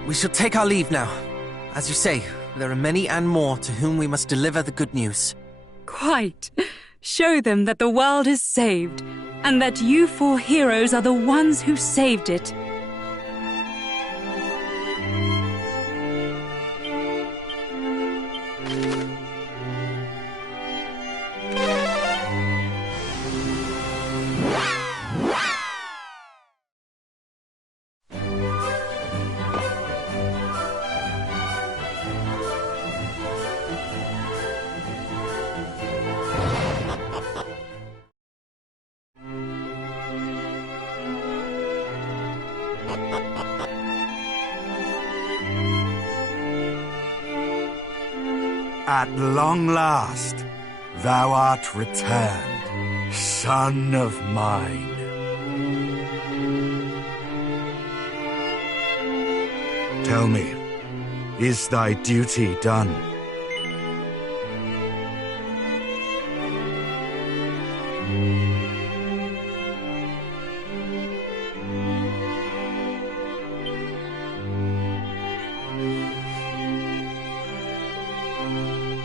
We shall take our leave now. As you say, there are many and more to whom we must deliver the good news. Quite. Show them that the world is saved, and that you four heroes are the ones who saved it. At long last, thou art returned, son of mine. Tell me, is thy duty done?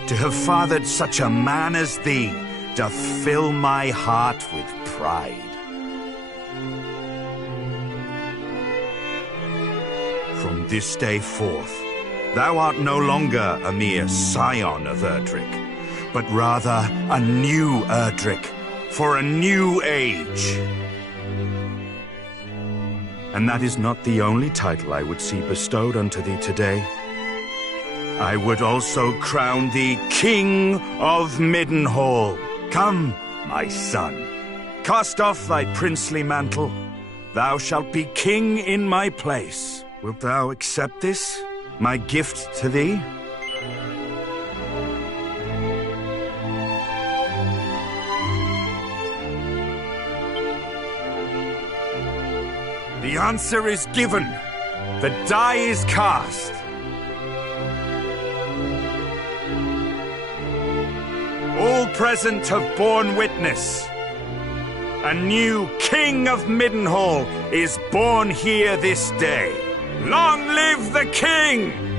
To have fathered such a man as thee doth fill my heart with pride. From this day forth, thou art no longer a mere scion of Erdrick, but rather a new Erdrick for a new age. And that is not the only title I would see bestowed unto thee today. I would also crown thee King of Middenhall. Come, my son, cast off thy princely mantle. Thou shalt be king in my place. Wilt thou accept this, my gift to thee? The answer is given. The die is cast. All present have borne witness. A new King of Middenhall is born here this day. Long live the King!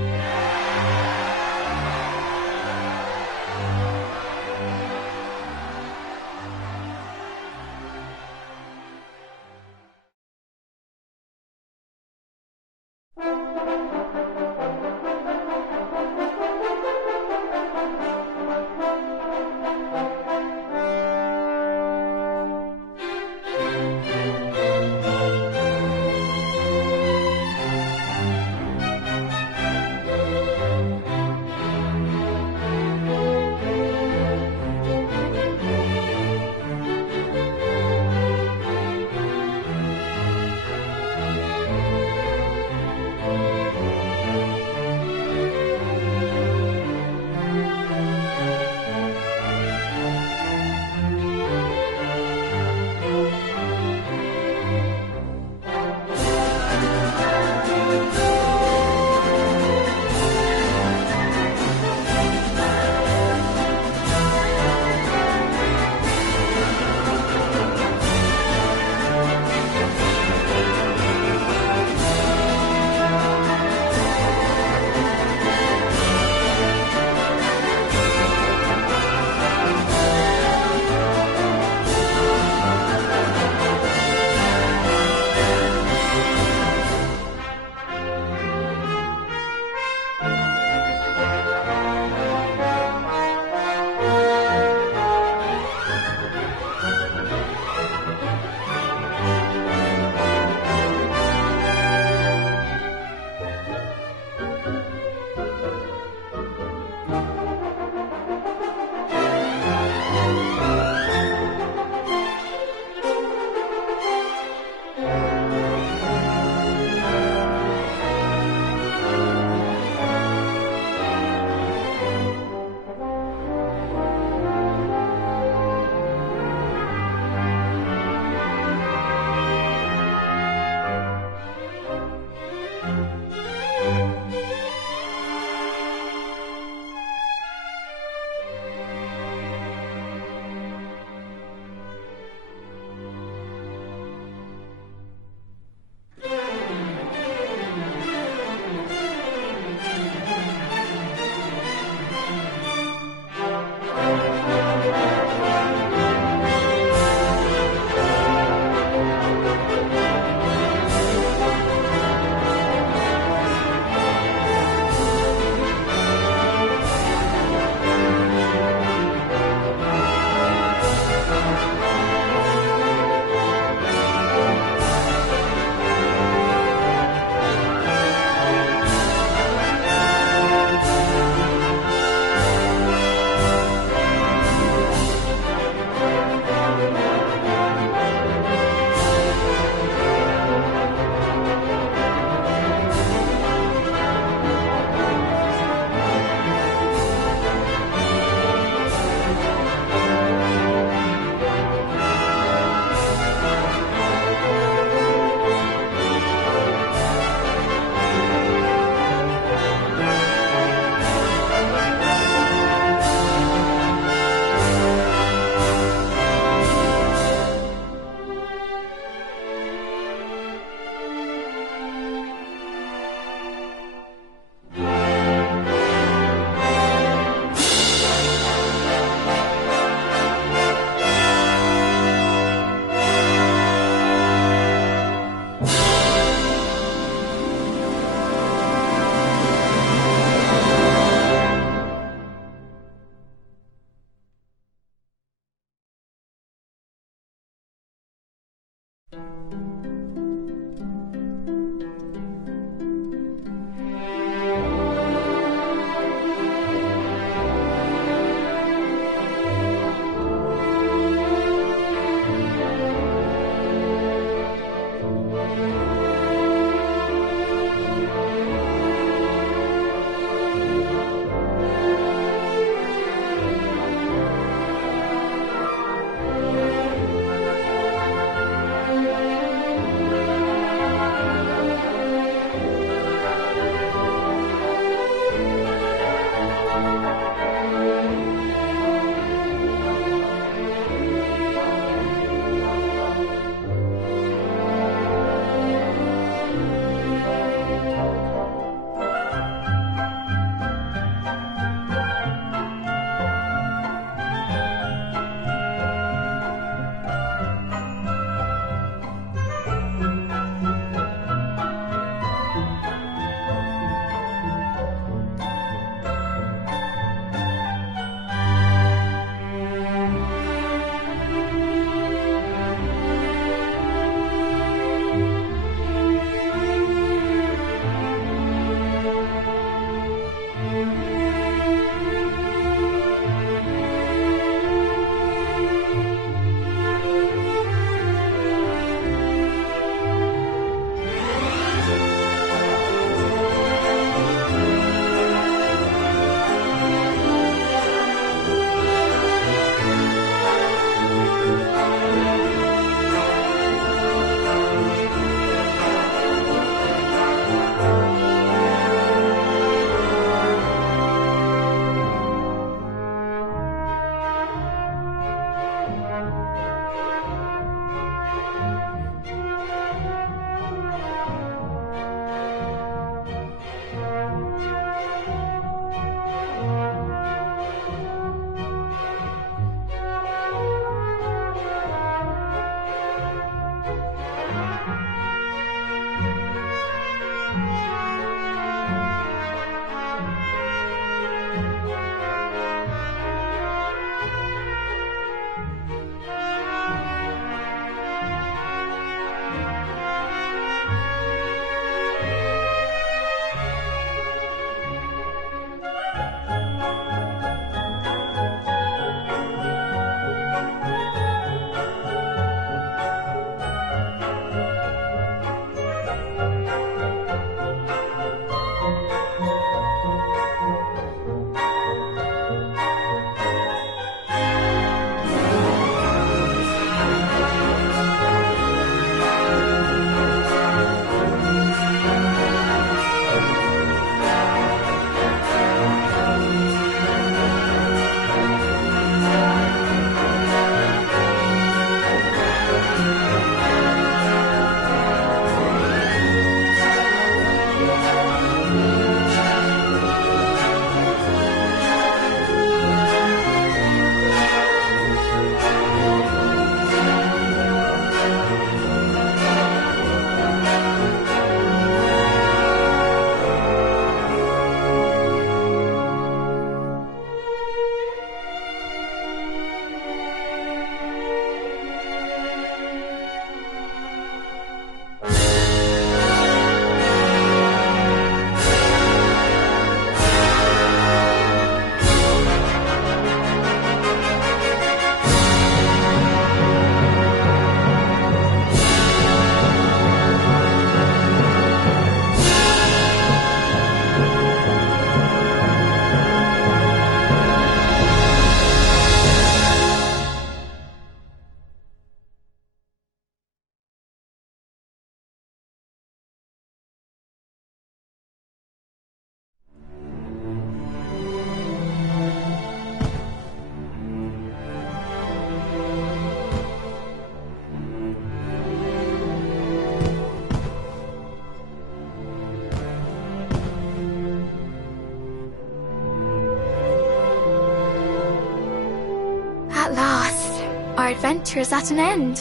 Our adventure is at an end.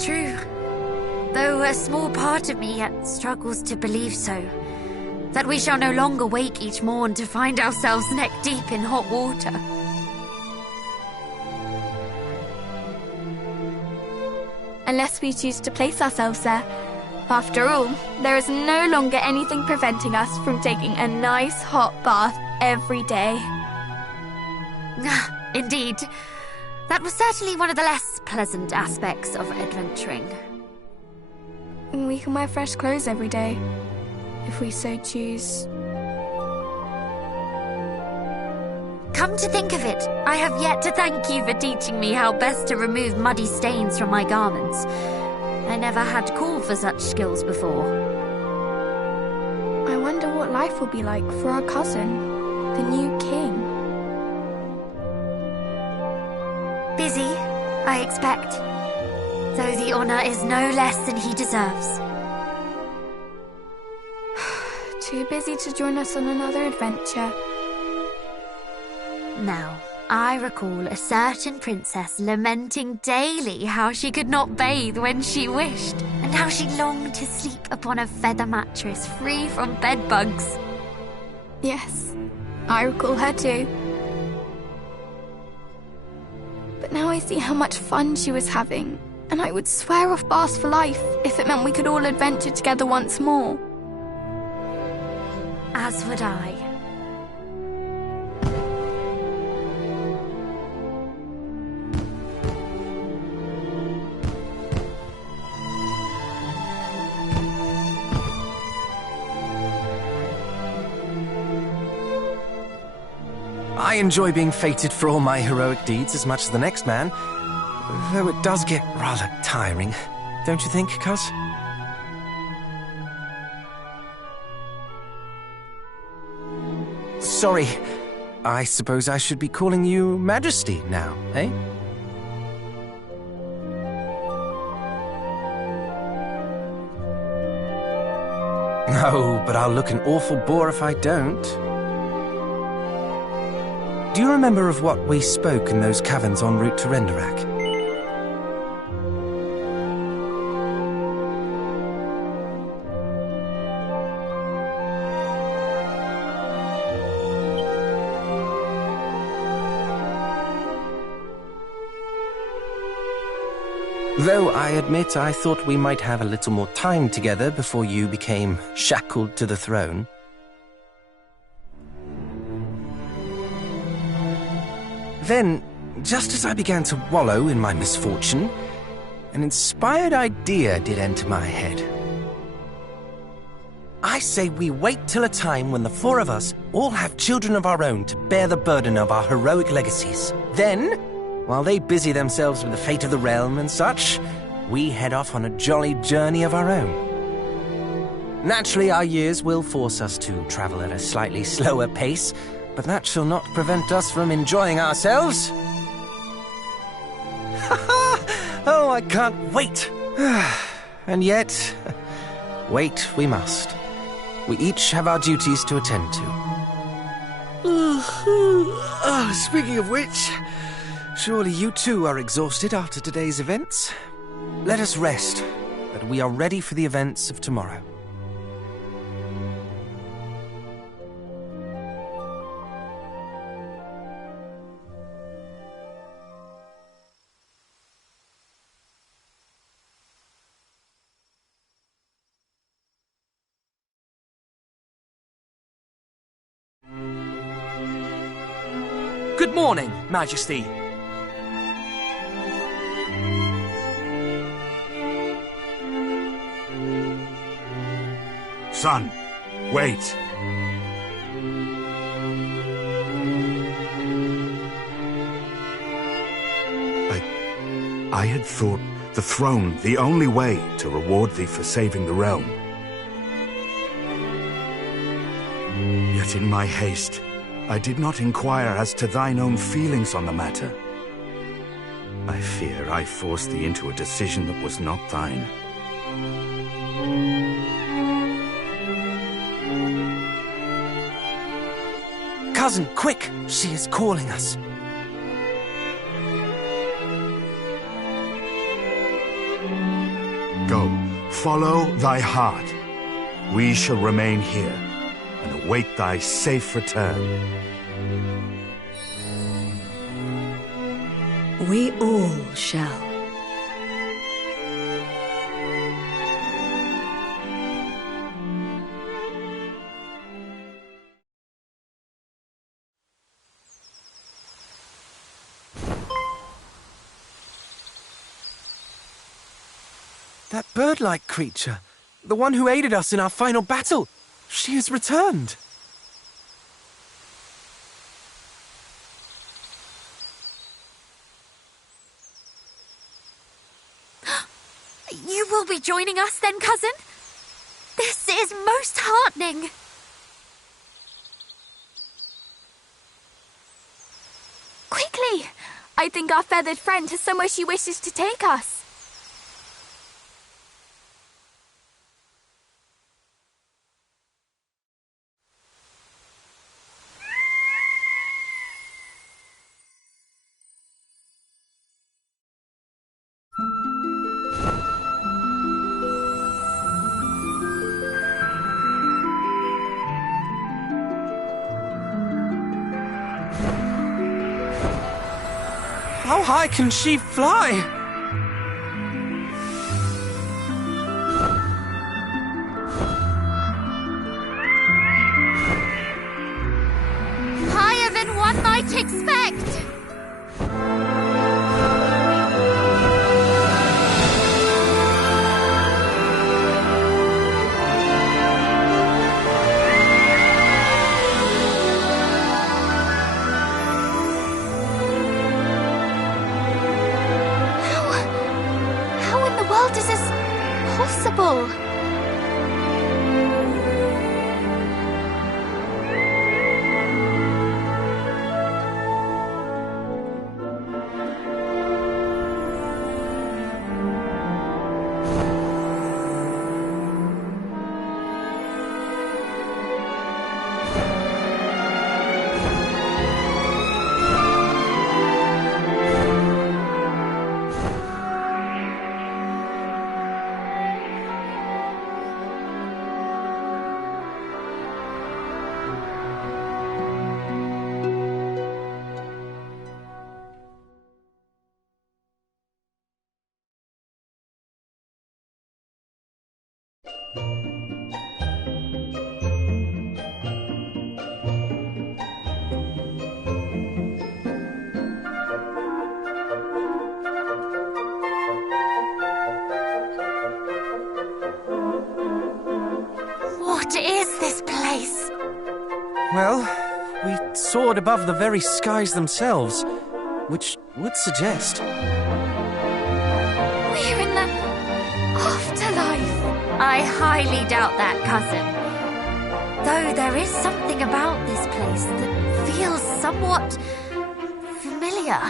True. Though a small part of me yet struggles to believe so. That we shall no longer wake each morn to find ourselves neck deep in hot water. unless we choose to place ourselves there. After all, there is no longer anything preventing us from taking a nice hot bath every day. Indeed. That was certainly one of the less pleasant aspects of adventuring. We can wear fresh clothes every day, if we so choose. Come to think of it, I have yet to thank you for teaching me how best to remove muddy stains from my garments. I never had call for such skills before. I wonder what life will be like for our cousin, the new king. Busy, I expect. Though the honor is no less than he deserves. Too busy to join us on another adventure. Now, I recall a certain princess lamenting daily how she could not bathe when she wished, and how she longed to sleep upon a feather mattress free from bedbugs. Yes, I recall her too. But now I see how much fun she was having, and I would swear off baths for life if it meant we could all adventure together once more. As would I. I enjoy being fated for all my heroic deeds as much as the next man, though it does get rather tiring, don't you think, cuz? Sorry, I suppose I should be calling you Majesty now, eh? Oh, but I'll look an awful bore if I don't. Do you remember of what we spoke in those caverns en route to Renderak? Though I admit I thought we might have a little more time together before you became shackled to the throne. Then, just as I began to wallow in my misfortune, an inspired idea did enter my head. I say we wait till a time when the four of us all have children of our own to bear the burden of our heroic legacies. Then, while they busy themselves with the fate of the realm and such, we head off on a jolly journey of our own. Naturally, our years will force us to travel at a slightly slower pace, but that shall not prevent us from enjoying ourselves. Oh, I can't wait. And yet, wait we must. We each have our duties to attend to. Speaking of which, surely you too are exhausted after today's events? Let us rest, but we are ready for the events of tomorrow. Good morning, Majesty. Son, wait. I had thought the throne the only way to reward thee for saving the realm. Yet in my haste, I did not inquire as to thine own feelings on the matter. I fear I forced thee into a decision that was not thine. Cousin, quick! She is calling us. Go, follow thy heart. We shall remain here and await thy safe return. We all shall. That bird-like creature. The one who aided us in our final battle. She has returned. You will be joining us then, cousin? This is most heartening. Quickly! I think our feathered friend has somewhere she wishes to take us. How high can she fly? Higher than one might expect. How in the world is this possible? What is this place? Well, we soared above the very skies themselves, which would suggest... We're in the afterlife. I highly doubt that, cousin. Though there is something about this place that feels somewhat familiar.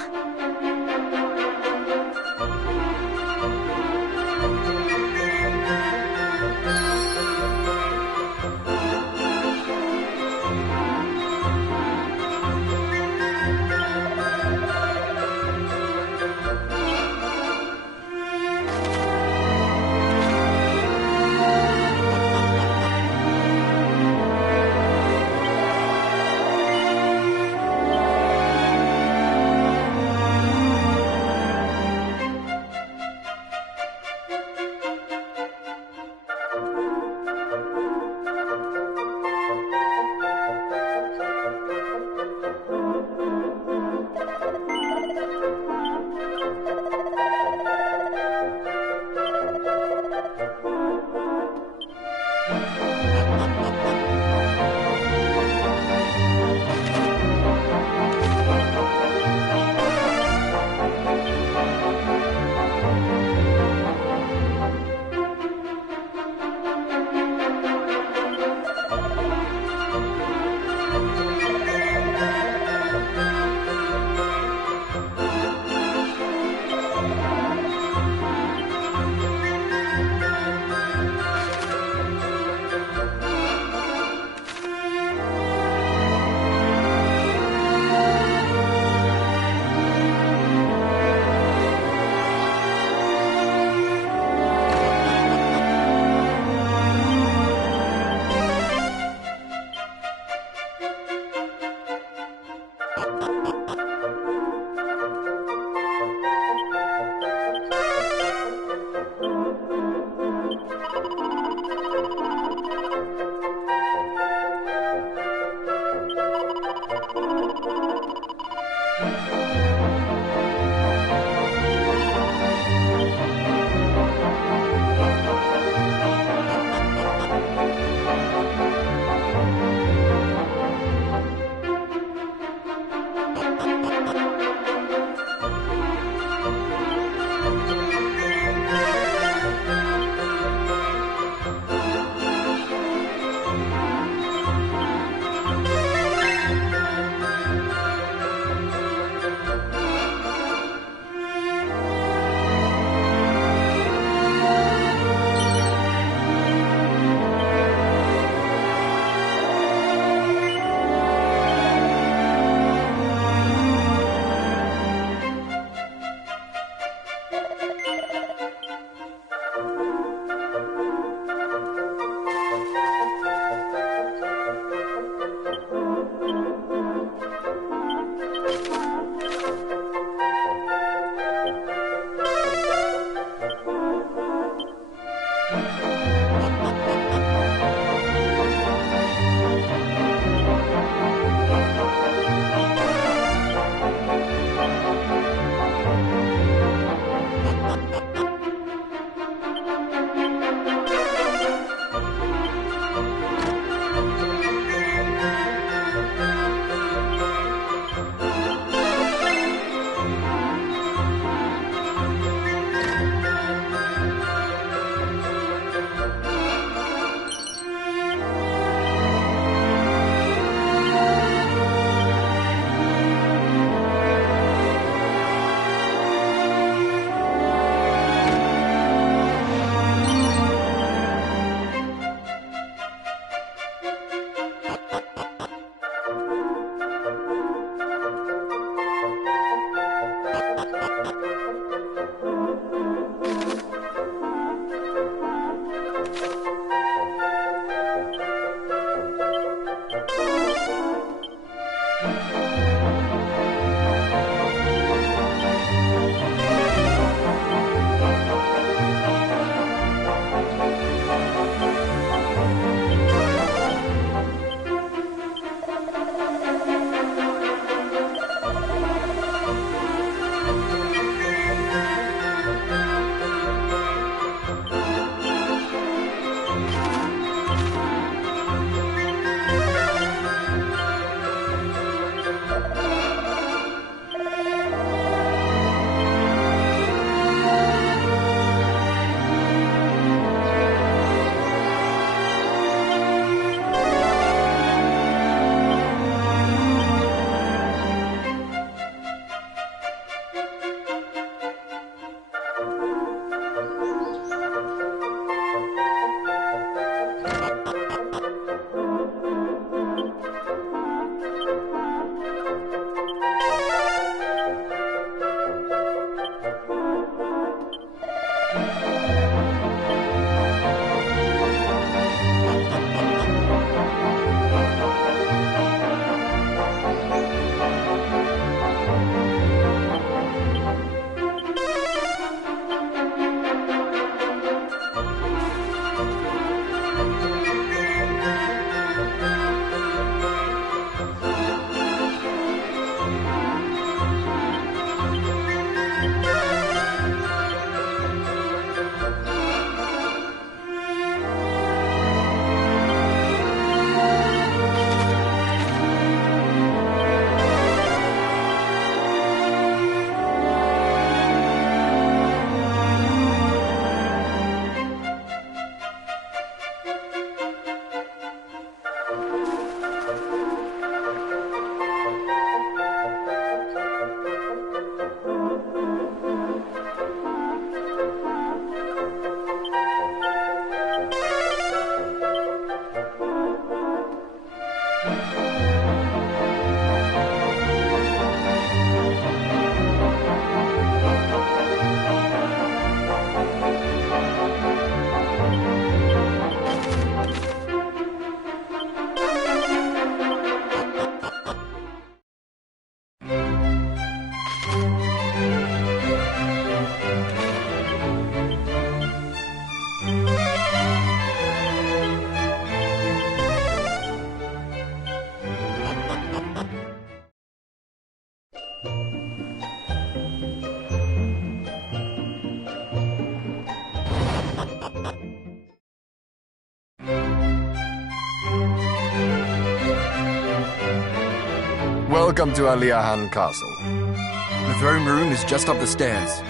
Welcome to Aliahan Castle. The throne room is just up the stairs.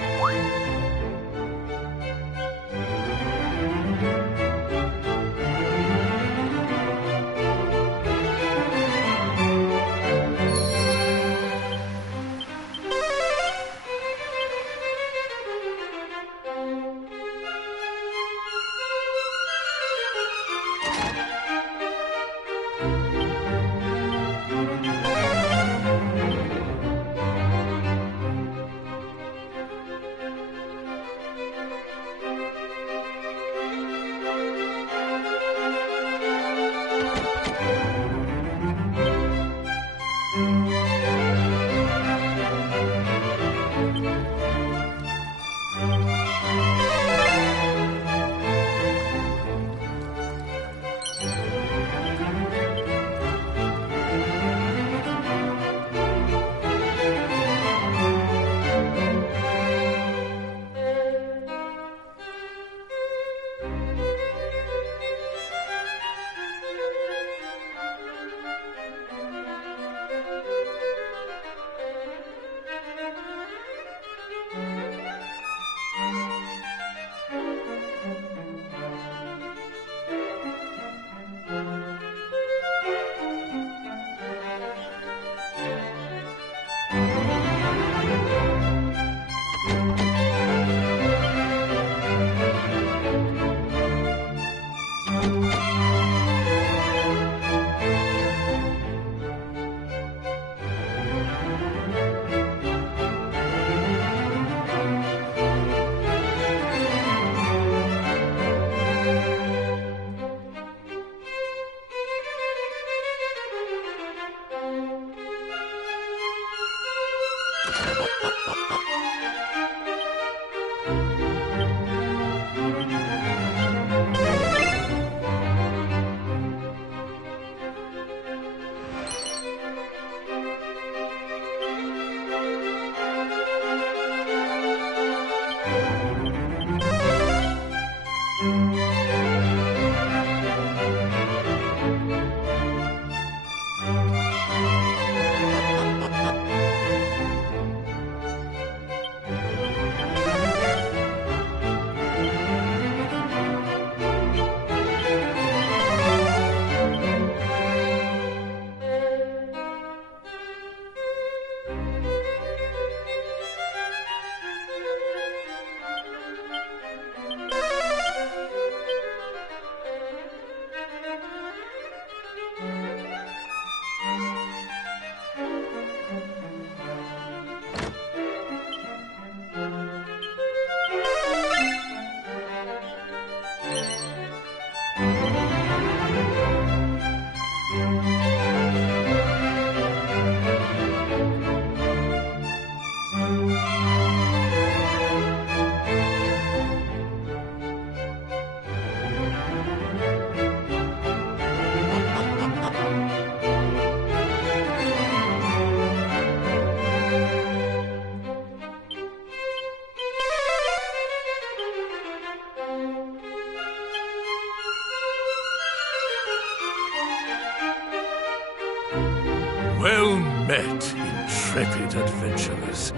met, intrepid adventurers.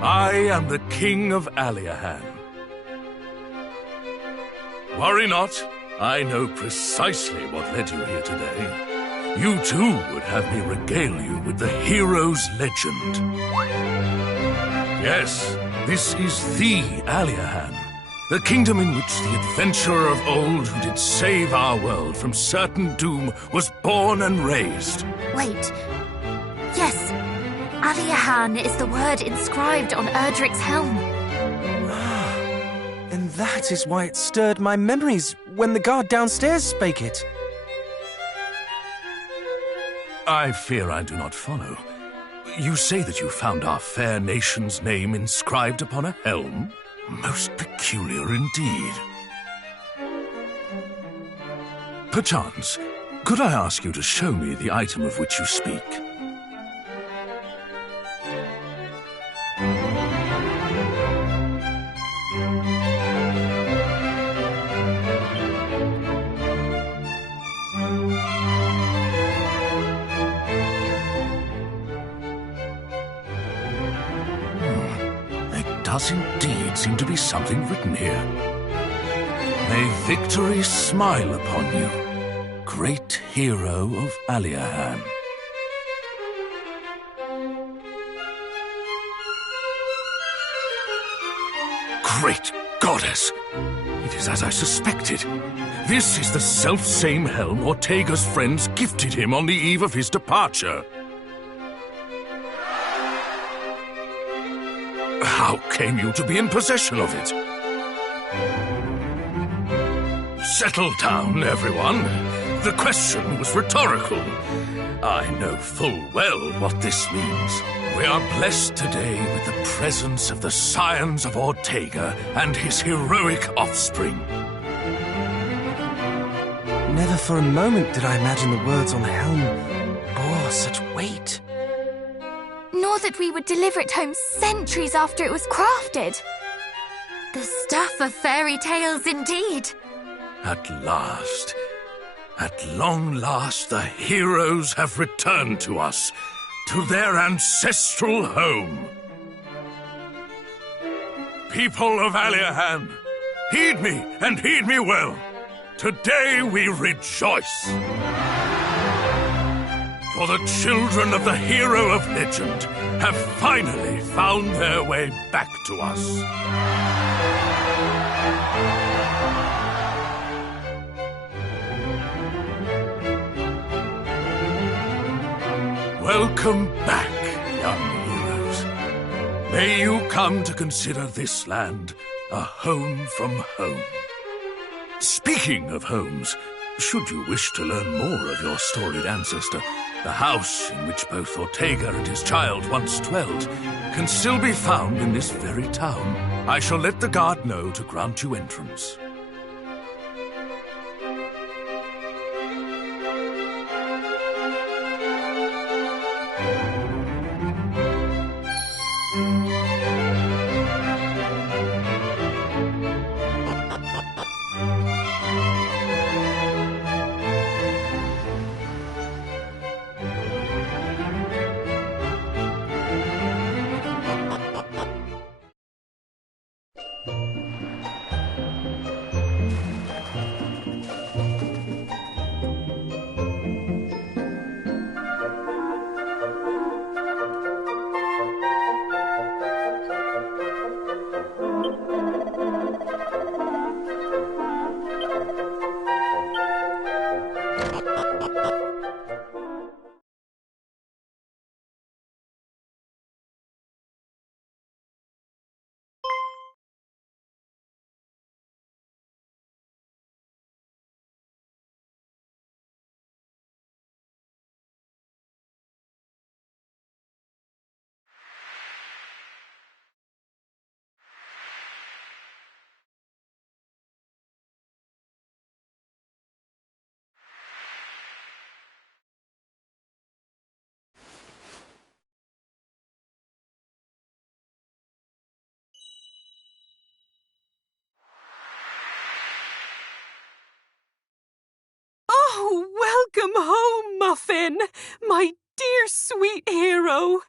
I am the King of Aliahan. Worry not, I know precisely what led you here today. You too would have me regale you with the hero's legend. Yes, this is the Aliahan, the kingdom in which the adventurer of old who did save our world from certain doom was born and raised. Wait. Yes, Aliahan is the word inscribed on Erdric's helm. And that is why it stirred my memories when the guard downstairs spake it. I fear I do not follow. You say that you found our fair nation's name inscribed upon a helm? Most peculiar indeed. Perchance, could I ask you to show me the item of which you speak? Does indeed seem to be something written here. May victory smile upon you, great hero of Aliahan. Great goddess! It is as I suspected. This is the self-same helm Ortega's friends gifted him on the eve of his departure. How came you to be in possession of it? Settle down, everyone. The question was rhetorical. I know full well what this means. We are blessed today with the presence of the scions of Ortega and his heroic offspring. Never for a moment did I imagine the words on the helm bore such weight. Nor that we would deliver it home centuries after it was crafted. The stuff of fairy tales indeed. At long last, the heroes have returned to us, to their ancestral home. People of Aliahan, heed me and heed me well. Today we rejoice. For the children of the hero of legend have finally found their way back to us. Welcome back, young heroes. May you come to consider this land a home from home. Speaking of homes, should you wish to learn more of your storied ancestor, the house in which both Ortega and his child once dwelled can still be found in this very town. I shall let the guard know to grant you entrance. Oh, welcome home, Muffin! My dear sweet hero.